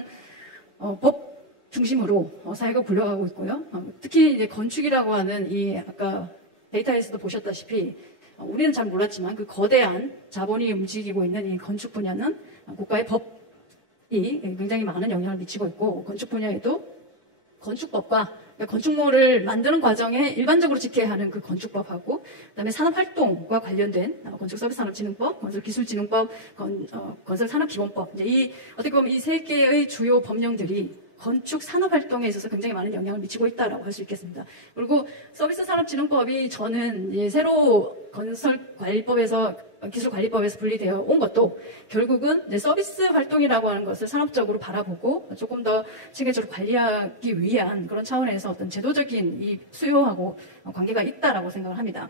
법 중심으로 사회가 굴러가고 있고요. 특히 이제 건축이라고 하는 이 아까 데이터에서도 보셨다시피 우리는 잘 몰랐지만 그 거대한 자본이 움직이고 있는 이 건축 분야는 국가의 법이 굉장히 많은 영향을 미치고 있고, 건축 분야에도 건축법과 건축물을 만드는 과정에 일반적으로 지켜야 하는 그 건축법하고, 그다음에 산업활동과 관련된 건축서비스산업진흥법, 건설기술진흥법, 건설산업기본법, 이제 어떻게 보면 이 세 개의 주요 법령들이 건축 산업활동에 있어서 굉장히 많은 영향을 미치고 있다라고 할 수 있겠습니다. 그리고 서비스산업진흥법이 저는 이제 새로 건설관리법에서 기술관리법에서 분리되어 온 것도 결국은 이제 서비스 활동이라고 하는 것을 산업적으로 바라보고 조금 더 체계적으로 관리하기 위한 그런 차원에서 어떤 제도적인 이 수요하고 관계가 있다라고 생각을 합니다.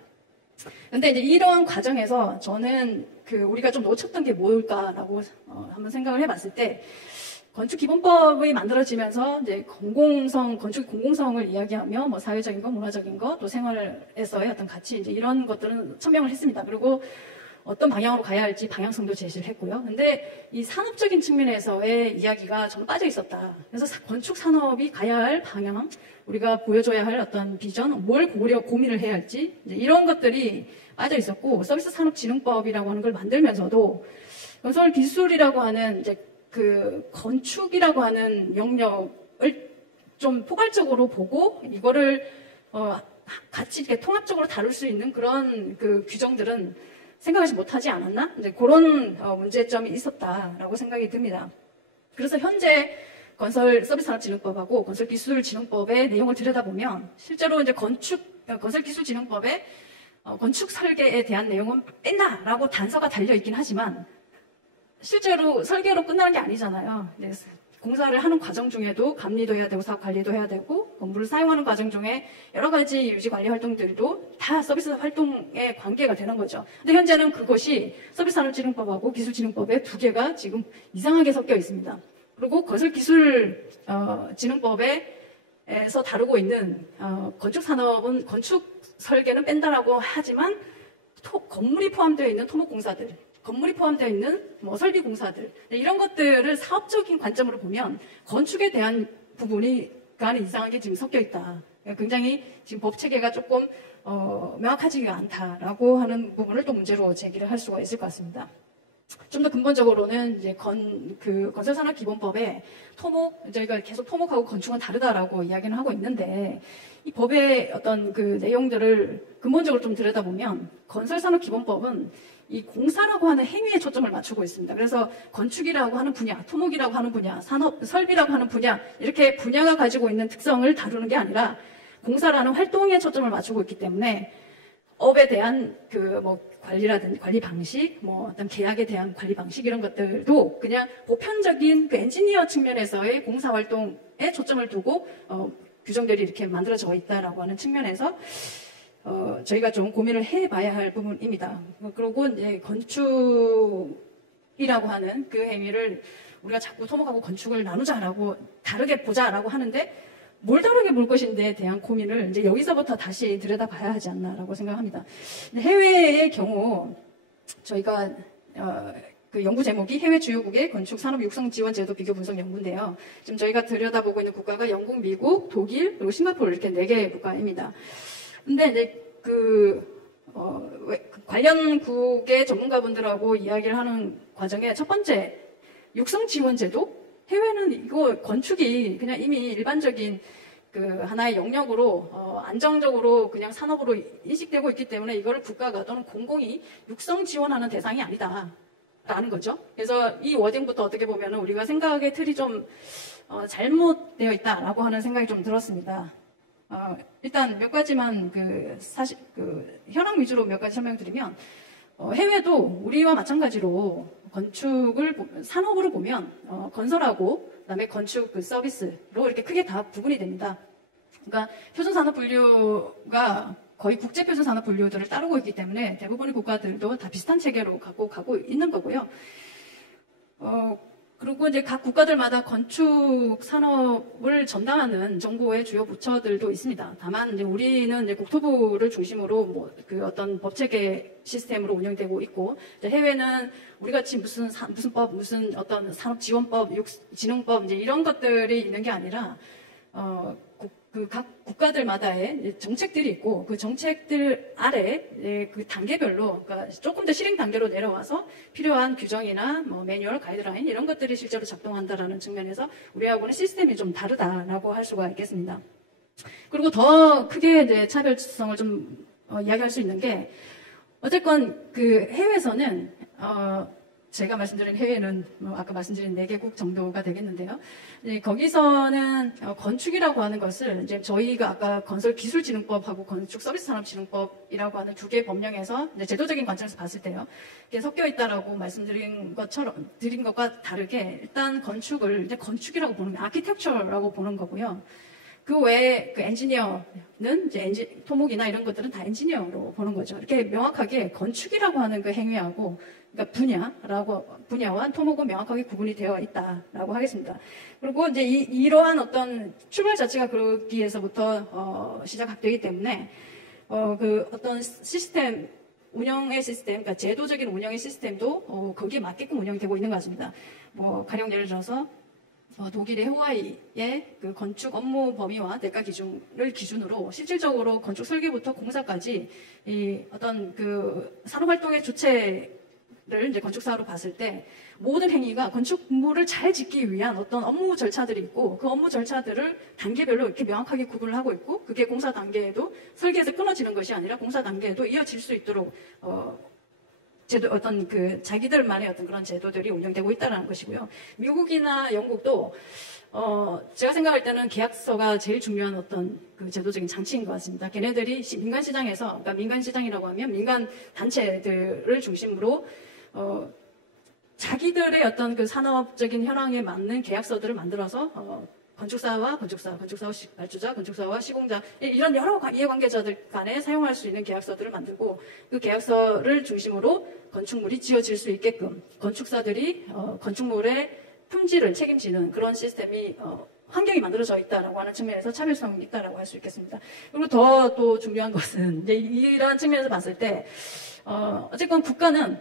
근데 이제 이런 과정에서 저는 우리가 좀 놓쳤던 게 뭘까라고 한번 생각을 해봤을 때, 건축기본법이 만들어지면서 이제 건축 공공성을 이야기하며 뭐 사회적인 거, 문화적인 거, 또 생활에서의 어떤 가치, 이제 이런 것들은 천명을 했습니다. 그리고 어떤 방향으로 가야 할지 방향성도 제시를 했고요. 근데 이 산업적인 측면에서의 이야기가 저는 빠져 있었다. 그래서 건축 산업이 가야 할 방향, 우리가 보여줘야 할 어떤 비전, 뭘 고민을 해야 할지, 이제 이런 것들이 빠져 있었고, 서비스 산업진흥법이라고 하는 걸 만들면서도 건설 기술이라고 하는 이제 건축이라고 하는 영역을 좀 포괄적으로 보고 이거를 같이 이렇게 통합적으로 다룰 수 있는 그런 규정들은 생각하지 못하지 않았나? 이제 그런 문제점이 있었다라고 생각이 듭니다. 그래서 현재 건설서비스산업진흥법하고 건설기술진흥법의 내용을 들여다보면 실제로 이제 건설기술진흥법에 건축 설계에 대한 내용은 뺀다라고 단서가 달려 있긴 하지만 실제로 설계로 끝나는 게 아니잖아요. 공사를 하는 과정 중에도 감리도 해야 되고 사업 관리도 해야 되고, 건물을 사용하는 과정 중에 여러 가지 유지 관리 활동들도 다 서비스 활동에 관계가 되는 거죠. 근데 현재는 그것이 서비스산업진흥법하고 기술진흥법의 두 개가 지금 이상하게 섞여 있습니다. 그리고 건설기술진흥법에서 다루고 있는 건축산업은 건축 설계는 뺀다라고 하지만 건물이 포함되어 있는 토목공사들, 건물이 포함되어 있는 설비공사들, 이런 것들을 사업적인 관점으로 보면 건축에 대한 부분이 이상하게 지금 섞여 있다. 굉장히 지금 법 체계가 조금 명확하지가 않다라고 하는 부분을 또 문제로 제기를 할 수가 있을 것 같습니다. 좀 더 근본적으로는 이제 건설산업기본법에 저희가 계속 토목하고 건축은 다르다라고 이야기는 하고 있는데, 이 법의 어떤 내용들을 근본적으로 좀 들여다보면 건설산업기본법은 이 공사라고 하는 행위에 초점을 맞추고 있습니다. 그래서 건축이라고 하는 분야, 토목이라고 하는 분야, 설비라고 하는 분야, 이렇게 분야가 가지고 있는 특성을 다루는 게 아니라 공사라는 활동에 초점을 맞추고 있기 때문에 업에 대한 관리라든지 관리 방식, 어떤 계약에 대한 관리 방식, 이런 것들도 그냥 보편적인 엔지니어 측면에서의 공사 활동에 초점을 두고 규정들이 이렇게 만들어져 있다라고 하는 측면에서 저희가 좀 고민을 해봐야 할 부분입니다. 그리고 이제 건축이라고 하는 그 행위를 우리가 자꾸 토목하고 건축을 나누자라고 다르게 보자라고 하는데 뭘 다르게 볼 것인데에 대한 고민을 이제 여기서부터 다시 들여다봐야 하지 않나라고 생각합니다. 해외의 경우 저희가 그 연구 제목이 해외 주요국의 건축 산업 육성 지원 제도 비교 분석 연구인데요. 지금 저희가 들여다보고 있는 국가가 영국, 미국, 독일, 그리고 싱가포르 이렇게 4개 국가입니다. 근데 이제 관련국의 전문가분들하고 이야기를 하는 과정에 첫 번째 육성 지원 제도? 해외는 이거 건축이 그냥 이미 일반적인 그 하나의 영역으로 안정적으로 그냥 산업으로 인식되고 있기 때문에 이걸 국가가 또는 공공이 육성 지원하는 대상이 아니다. 라는 거죠. 그래서 이 워딩부터 어떻게 보면 우리가 생각의 틀이 좀 잘못되어 있다라고 하는 생각이 좀 들었습니다. 일단 몇 가지만 현황 위주로 몇 가지 설명드리면 해외도 우리와 마찬가지로 건축을 산업으로 보면 건설하고 그다음에 건축 그 서비스로 이렇게 크게 다 구분이 됩니다. 그러니까 표준산업 분류가 거의 국제표준산업 분류들을 따르고 있기 때문에 대부분의 국가들도 다 비슷한 체계로 가고 있는 거고요. 그리고 이제 각 국가들마다 건축 산업을 전담하는 정부의 주요 부처들도 있습니다. 다만 이제 우리는 이제 국토부를 중심으로 그 어떤 법체계 시스템으로 운영되고 있고, 이제 해외는 우리 같이 무슨 법, 무슨 어떤 산업지원법, 진흥법 이제 이런 것들이 있는 게 아니라 각 국가들마다의 정책들이 있고 그 정책들 아래 그 단계별로 그러니까 조금 더 실행 단계로 내려와서 필요한 규정이나 매뉴얼, 가이드라인 이런 것들이 실제로 작동한다라는 측면에서 우리하고는 시스템이 좀 다르다라고 할 수가 있겠습니다. 그리고 더 크게 이제 차별성을 좀 이야기할 수 있는 게 어쨌건 그 해외에서는 제가 말씀드린 해외는 아까 말씀드린 4개국 정도가 되겠는데요. 거기서는 건축이라고 하는 것을 이제 저희가 아까 건설기술진흥법하고 건축서비스산업진흥법이라고 하는 2개 법령에서 이제 제도적인 관점에서 봤을 때요. 이게 섞여 있다라고 말씀드린 것과 다르게 일단 건축을 이제 건축이라고 보는 아키텍처라고 보는 거고요. 그 외에 그 엔지니어는 이제 토목이나 이런 것들은 다 엔지니어로 보는 거죠. 이렇게 명확하게 건축이라고 하는 그 행위하고 그러니까 분야와 토목은 명확하게 구분이 되어 있다라고 하겠습니다. 그리고 이제 이러한 어떤 출발 자체가 그러기에서부터 시작되기 때문에 그 어떤 시스템 운영의 시스템, 그러니까 제도적인 운영의 시스템도 거기에 맞게끔 운영되고 있는 것 같습니다. 가령 예를 들어서 독일의 호와이의 그 건축 업무 범위와 대가 기준을 기준으로 실질적으로 건축 설계부터 공사까지 이 어떤 그 산업 활동의 주체를 이제 건축사로 봤을 때 모든 행위가 건축 업무를 잘 짓기 위한 어떤 업무 절차들이 있고 그 업무 절차들을 단계별로 이렇게 명확하게 구분을 하고 있고 그게 공사 단계에도 설계에서 끊어지는 것이 아니라 공사 단계에도 이어질 수 있도록 어떤 그 자기들만의 어떤 그런 제도들이 운영되고 있다는 것이고요. 미국이나 영국도 제가 생각할 때는 계약서가 제일 중요한 어떤 그 제도적인 장치인 것 같습니다. 걔네들이 민간 시장에서, 그러니까 민간 시장이라고 하면 민간 단체들을 중심으로 자기들의 어떤 그 산업적인 현황에 맞는 계약서들을 만들어서 건축사와 발주자, 건축사와 시공자 이런 여러 이해관계자들 간에 사용할 수 있는 계약서들을 만들고 그 계약서를 중심으로 건축물이 지어질 수 있게끔 건축사들이 건축물의 품질을 책임지는 그런 시스템이 환경이 만들어져 있다라고 하는 측면에서 차별성이 있다라고 할 수 있겠습니다. 그리고 더 또 중요한 것은 이제 이러한 측면에서 봤을 때 어쨌건 국가는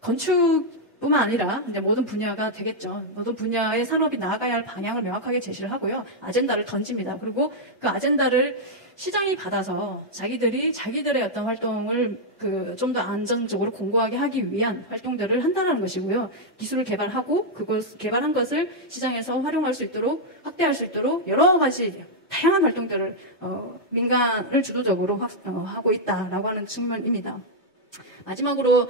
건축뿐만 아니라 이제 모든 분야가 되겠죠. 모든 분야의 산업이 나아가야 할 방향을 명확하게 제시를 하고요. 아젠다를 던집니다. 그리고 그 아젠다를 시장이 받아서 자기들의 어떤 활동을 좀 더 안정적으로 공고하게 하기 위한 활동들을 한다는 것이고요. 기술을 개발하고 개발한 것을 시장에서 활용할 수 있도록 확대할 수 있도록 여러 가지 다양한 활동들을 민간을 주도적으로 하고 있다라고 하는 측면입니다. 마지막으로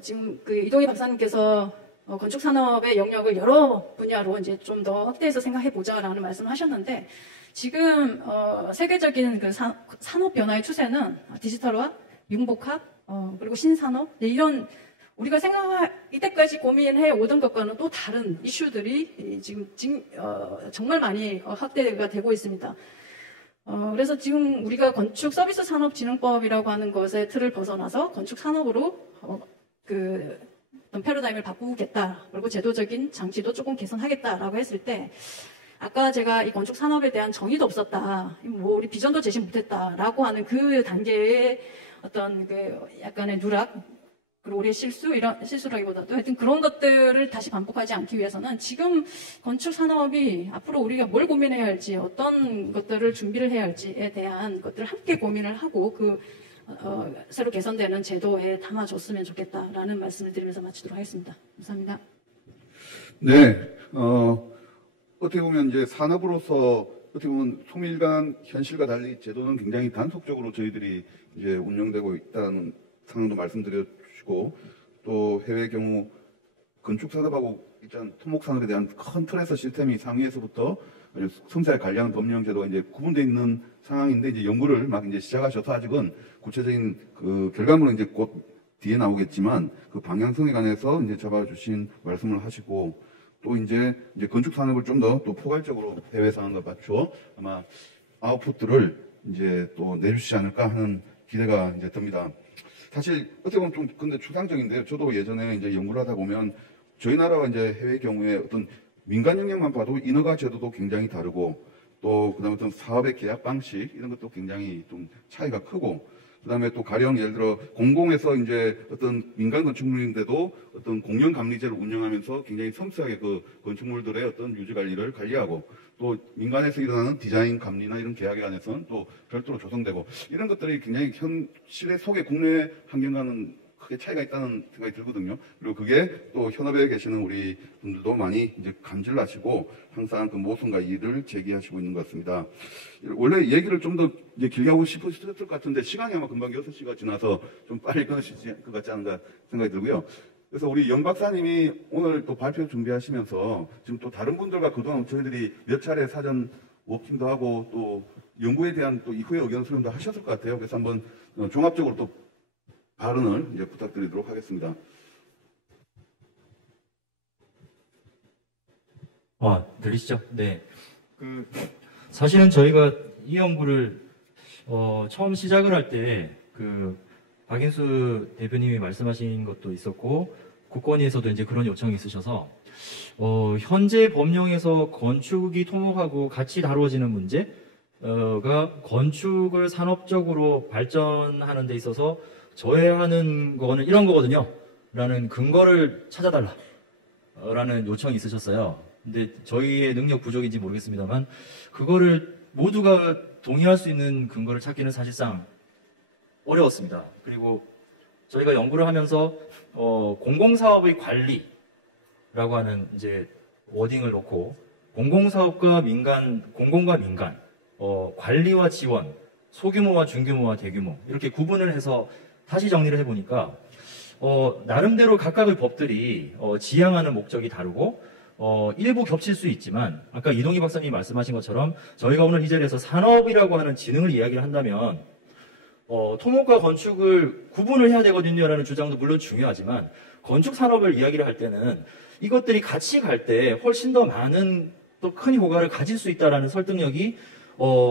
지금 그 이동희 박사님께서 건축 산업의 영역을 여러 분야로 이제 좀 더 확대해서 생각해 보자라는 말씀을 하셨는데 지금 세계적인 그 산업 변화의 추세는 디지털화, 융복합, 그리고 신산업 이런 우리가 이때까지 고민해 오던 것과는 또 다른 이슈들이 지금 정말 많이 확대가 되고 있습니다. 그래서 지금 우리가 건축 서비스 산업진흥법이라고 하는 것의 틀을 벗어나서 건축 산업으로 어떤 패러다임을 바꾸겠다. 그리고 제도적인 장치도 조금 개선하겠다라고 했을 때 아까 제가 이 건축 산업에 대한 정의도 없었다. 뭐 우리 비전도 제시 못했다라고 하는 그 단계의 어떤 약간의 누락 그리고 우리의 실수라기보다도 하여튼 그런 것들을 다시 반복하지 않기 위해서는 지금 건축 산업이 앞으로 우리가 뭘 고민해야 할지 어떤 것들을 준비를 해야 할지에 대한 것들을 함께 고민을 하고 새로 개선되는 제도에 담아줬으면 좋겠다라는 말씀을 드리면서 마치도록 하겠습니다. 감사합니다. 네, 어떻게 보면 이제 산업으로서 어떻게 보면 통일간 현실과 달리 제도는 굉장히 단속적으로 저희들이 이제 운영되고 있다는 상황도 말씀드려주시고 또 해외 경우 건축 산업하고 일단 토목 산업에 대한 큰 틀에서 시스템이 상위에서부터 섬세하게 관리하는 법령 제도가 이제 구분되어 있는 상황인데 이제 연구를 막 이제 시작하셔서 아직은 구체적인 그 결과물은 이제 곧 뒤에 나오겠지만 그 방향성에 관해서 이제 잡아주신 말씀을 하시고 또 이제 건축 산업을 좀 더 또 포괄적으로 해외 상황과 맞춰 아마 아웃풋들을 이제 또 내주시지 않을까 하는 기대가 이제 듭니다. 사실 어떻게 보면 좀 근데 추상적인데요. 저도 예전에 이제 연구를 하다 보면 저희 나라와 이제 해외 경우에 어떤 민간 영역만 봐도 인허가 제도도 굉장히 다르고 또 그다음에 어떤 사업의 계약 방식 이런 것도 굉장히 좀 차이가 크고 그다음에 또 가령 예를 들어 공공에서 이제 어떤 민간 건축물인데도 어떤 공영 감리제를 운영하면서 굉장히 섬세하게 그 건축물들의 어떤 유지 관리를 관리하고 또 민간에서 일어나는 디자인 감리나 이런 계약에 관해서는 또 별도로 조성되고 이런 것들이 굉장히 현실의 속에 국내 환경과는 크게 차이가 있다는 생각이 들거든요. 그리고 그게 또 현업에 계시는 우리 분들도 많이 이제 감지를 하시고 항상 그 모순과 이의를 제기하시고 있는 것 같습니다. 원래 얘기를 좀 더 길게 하고 싶으셨을 것 같은데 시간이 아마 금방 6시가 지나서 좀 빨리 끊으실 것 같지 않은가 생각이 들고요. 그래서 우리 영 박사님이 오늘 또 발표 준비하시면서 지금 또 다른 분들과 그동안 저희들이 몇 차례 사전 워킹도 하고 또 연구에 대한 또 이후의 의견 수렴도 하셨을 것 같아요. 그래서 한번 종합적으로 또 발언을 이제 부탁드리도록 하겠습니다. 들리시죠? 네. 사실은 저희가 이 연구를 처음 시작을 할 때 박인수 대표님이 말씀하신 것도 있었고 국건위에서도 이제 그런 요청이 있으셔서 현재 법령에서 건축이 토목하고 같이 다루어지는 문제가 건축을 산업적으로 발전하는 데 있어서 저해하는 거는 이런 거거든요. 라는 근거를 찾아달라. 라는 요청이 있으셨어요. 근데 저희의 능력 부족인지 모르겠습니다만 그거를 모두가 동의할 수 있는 근거를 찾기는 사실상 어려웠습니다. 그리고 저희가 연구를 하면서 공공사업의 관리라고 하는 이제 워딩을 놓고 공공사업과 민간, 공공과 민간, 관리와 지원, 소규모와 중규모와 대규모 이렇게 구분을 해서 다시 정리를 해보니까 나름대로 각각의 법들이 지향하는 목적이 다르고 일부 겹칠 수 있지만 아까 이동희 박사님이 말씀하신 것처럼 저희가 오늘 이 자리에서 산업이라고 하는 지능을 이야기를 한다면 토목과 건축을 구분을 해야 되거든요라는 주장도 물론 중요하지만 건축 산업을 이야기를 할 때는 이것들이 같이 갈 때 훨씬 더 많은 또 큰 효과를 가질 수 있다라는 설득력이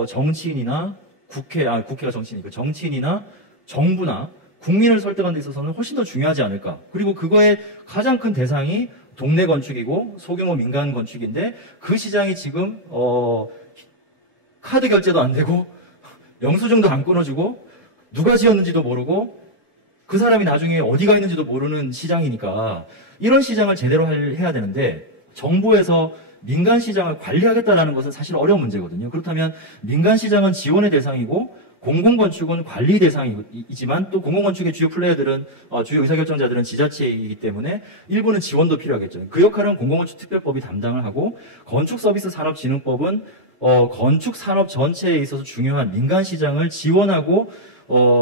정치인이나 국회가 정치인이니까 정치인이나 정부나 국민을 설득하는 데 있어서는 훨씬 더 중요하지 않을까. 그리고 그거의 가장 큰 대상이 동네 건축이고 소규모 민간 건축인데 그 시장이 지금 카드 결제도 안 되고 영수증도 안 끊어주고 누가 지었는지도 모르고 그 사람이 나중에 어디가 있는지도 모르는 시장이니까 이런 시장을 제대로 해야 되는데 정부에서 민간 시장을 관리하겠다라는 것은 사실 어려운 문제거든요. 그렇다면 민간 시장은 지원의 대상이고 공공건축은 관리 대상이지만 또 공공건축의 주요 플레이어들은 주요 의사결정자들은 지자체이기 때문에 일부는 지원도 필요하겠죠. 그 역할은 공공건축특별법이 담당을 하고 건축서비스산업진흥법은 건축 산업 전체에 있어서 중요한 민간 시장을 지원하고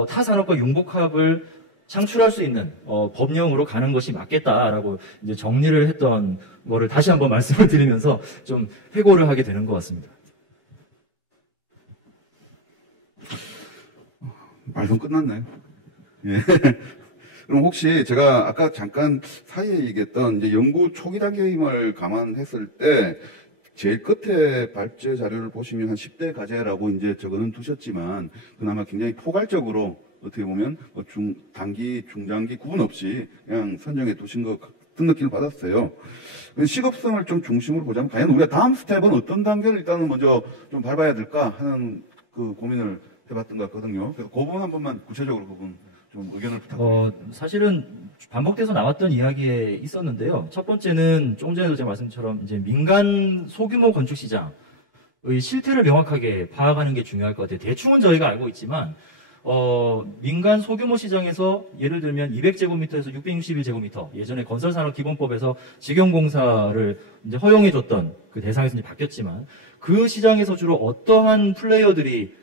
타 산업과 융복합을 창출할 수 있는 법령으로 가는 것이 맞겠다라고 이제 정리를 했던 거를 다시 한번 말씀을 드리면서 좀 회고를 하게 되는 것 같습니다. 말씀 끝났나요? 예. 그럼 혹시 제가 아까 잠깐 사이에 얘기했던 이제 연구 초기 단계임을 감안했을 때 제일 끝에 발제 자료를 보시면 한 10대 가제라고 이제 적어는 두셨지만 그나마 굉장히 포괄적으로 어떻게 보면 단기, 중장기 구분 없이 그냥 선정해 두신 것 같은 느낌을 받았어요. 시급성을 좀 중심으로 보자면 과연 우리가 다음 스텝은 어떤 단계를 일단은 먼저 좀 밟아야 될까 하는 그 고민을 해봤던 것 같거든요. 그래서 그 부분 한 번만 구체적으로 그 부분 좀 의견을 부탁드립니다. 사실은 반복돼서 나왔던 이야기에 있었는데요. 첫 번째는 조금 전에도 제가 말씀처럼 이제 민간 소규모 건축 시장의 실태를 명확하게 파악하는 게 중요할 것 같아요. 대충은 저희가 알고 있지만 민간 소규모 시장에서 예를 들면 200제곱미터에서 661제곱미터 예전에 건설산업기본법에서 직영공사를 이제 허용해줬던 그 대상에서 이제 바뀌었지만 그 시장에서 주로 어떠한 플레이어들이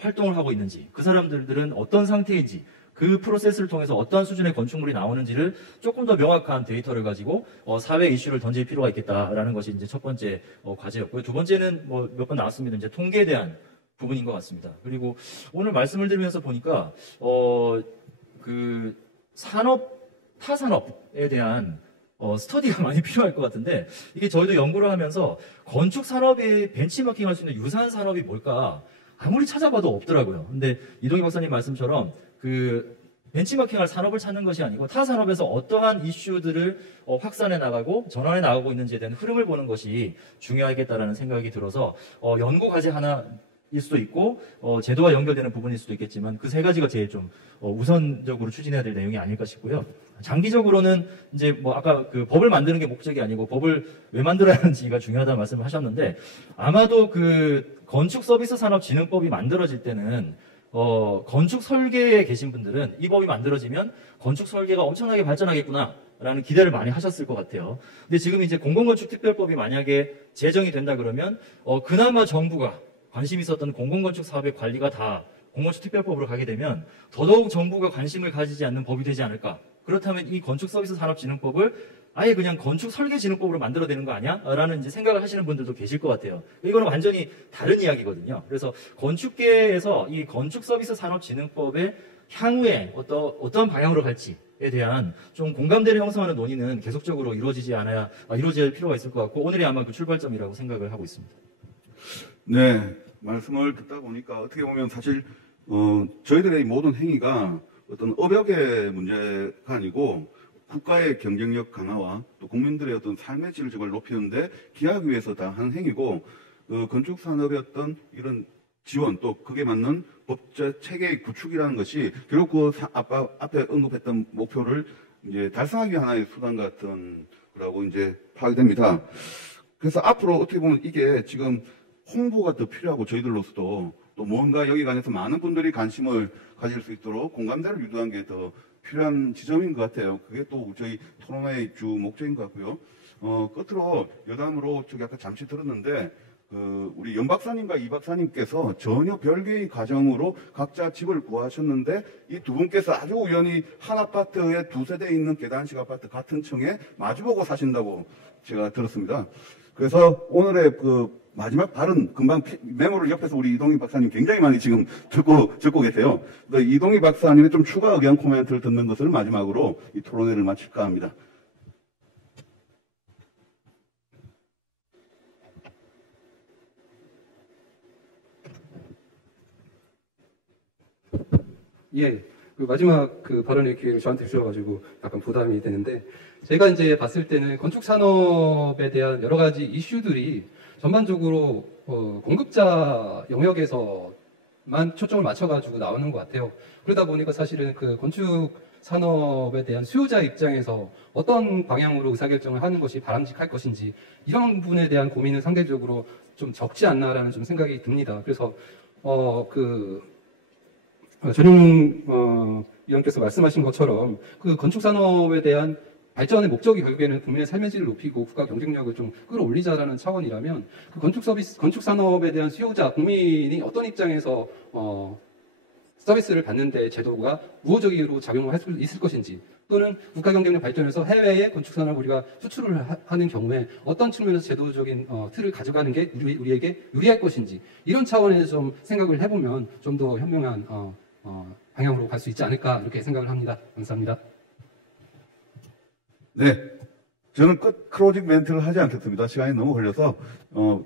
활동을 하고 있는지 그 사람들은 어떤 상태인지 그 프로세스를 통해서 어떠한 수준의 건축물이 나오는지를 조금 더 명확한 데이터를 가지고 사회 이슈를 던질 필요가 있겠다라는 것이 이제 첫 번째 과제였고요. 두 번째는 뭐 몇 번 나왔습니다. 이제 통계에 대한 부분인 것 같습니다. 그리고 오늘 말씀을 드리면서 보니까 그 타 산업에 대한 스터디가 많이 필요할 것 같은데 이게 저희도 연구를 하면서 건축 산업이 벤치마킹할 수 있는 유사한 산업이 뭘까 아무리 찾아봐도 없더라고요. 근데 이동희 박사님 말씀처럼 그 벤치마킹할 산업을 찾는 것이 아니고 타 산업에서 어떠한 이슈들을 확산해 나가고 전환해 나가고 있는지에 대한 흐름을 보는 것이 중요하겠다라는 생각이 들어서 연구 과제 하나일 수도 있고 제도와 연결되는 부분일 수도 있겠지만 그 세 가지가 제일 좀 우선적으로 추진해야 될 내용이 아닐까 싶고요. 장기적으로는 이제 뭐 아까 그 법을 만드는 게 목적이 아니고 법을 왜 만들어야 하는지가 중요하다는 말씀을 하셨는데 아마도 그 건축 서비스 산업 진흥법이 만들어질 때는 건축 설계에 계신 분들은 이 법이 만들어지면 건축 설계가 엄청나게 발전하겠구나라는 기대를 많이 하셨을 것 같아요. 근데 지금 이제 공공건축 특별법이 만약에 제정이 된다 그러면 그나마 정부가 관심 있었던 공공건축 사업의 관리가 다 공공건축 특별법으로 가게 되면 더더욱 정부가 관심을 가지지 않는 법이 되지 않을까. 그렇다면 이 건축 서비스 산업진흥법을 아예 그냥 건축 설계진흥법으로 만들어야 되는 거 아니야? 라는 이제 생각을 하시는 분들도 계실 것 같아요. 이거는 완전히 다른 이야기거든요. 그래서 건축계에서 이 건축 서비스 산업진흥법의 향후에 어떤 방향으로 갈지에 대한 좀 공감대를 형성하는 논의는 계속적으로 이루어질 필요가 있을 것 같고 오늘이 아마 그 출발점이라고 생각을 하고 있습니다. 네, 말씀을 듣다 보니까 어떻게 보면 사실 저희들의 모든 행위가 어떤 업역의 문제가 아니고 국가의 경쟁력 강화와 또 국민들의 어떤 삶의 질을 높이는데 기하기 위해서 다 한 행위고 건축 산업의 어떤 이런 지원 또 그게 맞는 법제 체계의 구축이라는 것이 결국 그 앞에 언급했던 목표를 이제 달성하기 위한 하나의 수단 같은 거라고 이제 파악이 됩니다. 그래서 앞으로 어떻게 보면 이게 지금 홍보가 더 필요하고 저희들로서도 또 뭔가 여기 관해서 많은 분들이 관심을 가질 수 있도록 공감대를 유도한 게 더 필요한 지점인 것 같아요. 그게 또 저희 토론회의 주 목적인 것 같고요. 끝으로 여담으로 저기 아까 잠시 들었는데 우리 연 박사님과 이 박사님께서 전혀 별개의 가정으로 각자 집을 구하셨는데 이 두 분께서 아주 우연히 한 아파트에 두 세대 있는 계단식 아파트 같은 층에 마주보고 사신다고 제가 들었습니다. 그래서 오늘의 그 마지막 발언 금방 메모를 옆에서 우리 이동희 박사님 굉장히 많이 지금 듣고 계세요. 이동희 박사님의 좀 추가 의견 코멘트를 듣는 것을 마지막으로 이 토론회를 마칠까 합니다. 예, 그 마지막 그 발언의 기회를 저한테 주셔가지고 약간 부담이 되는데 제가 이제 봤을 때는 건축 산업에 대한 여러 가지 이슈들이 전반적으로 공급자 영역에서만 초점을 맞춰가지고 나오는 것 같아요. 그러다 보니까 사실은 그 건축 산업에 대한 수요자 입장에서 어떤 방향으로 의사결정을 하는 것이 바람직할 것인지 이런 부분에 대한 고민은 상대적으로 좀 적지 않나라는 좀 생각이 듭니다. 그래서 전용 위원께서 말씀하신 것처럼 그 건축 산업에 대한 발전의 목적이 결국에는 국민의 삶의 질을 높이고 국가 경쟁력을 좀 끌어올리자라는 차원이라면 그 건축 산업에 대한 수요자, 국민이 어떤 입장에서 서비스를 받는데 제도가 우호적으로 작용을 할 수 있을 것인지 또는 국가 경쟁력 발전에서 해외에 건축 산업을 우리가 수출을 하는 경우에 어떤 측면에서 제도적인 틀을 가져가는 게 우리에게 유리할 것인지 이런 차원에서 좀 생각을 해보면 좀 더 현명한 방향으로 갈 수 있지 않을까 이렇게 생각을 합니다. 감사합니다. 네, 저는 클로징 멘트를 하지 않겠습니다. 시간이 너무 걸려서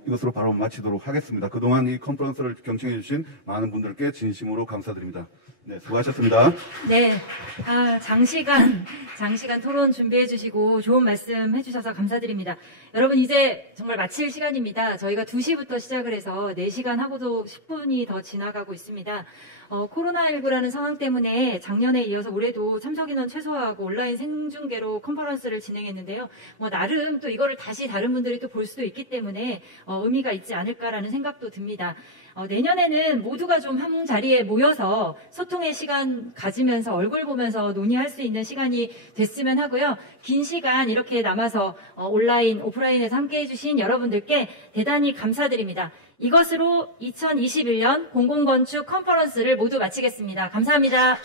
이것으로 바로 마치도록 하겠습니다. 그동안 이 컨퍼런스를 경청해 주신 많은 분들께 진심으로 감사드립니다. 네, 수고하셨습니다. 네, 장시간 토론 준비해 주시고 좋은 말씀 해주셔서 감사드립니다. 여러분 이제 정말 마칠 시간입니다. 저희가 2시부터 시작을 해서 4시간 하고도 10분이 더 지나가고 있습니다. 코로나19라는 상황 때문에 작년에 이어서 올해도 참석 인원 최소화하고 온라인 생중계로 컨퍼런스를 진행했는데요. 나름 또 이거를 다시 다른 분들이 또 볼 수도 있기 때문에 의미가 있지 않을까라는 생각도 듭니다. 내년에는 모두가 좀 한 자리에 모여서 소통의 시간 가지면서 얼굴 보면서 논의할 수 있는 시간이 됐으면 하고요. 긴 시간 이렇게 남아서 온라인, 오프라인에서 함께 해주신 여러분들께 대단히 감사드립니다. 이것으로 2021년 공공건축 컨퍼런스를 모두 마치겠습니다. 감사합니다.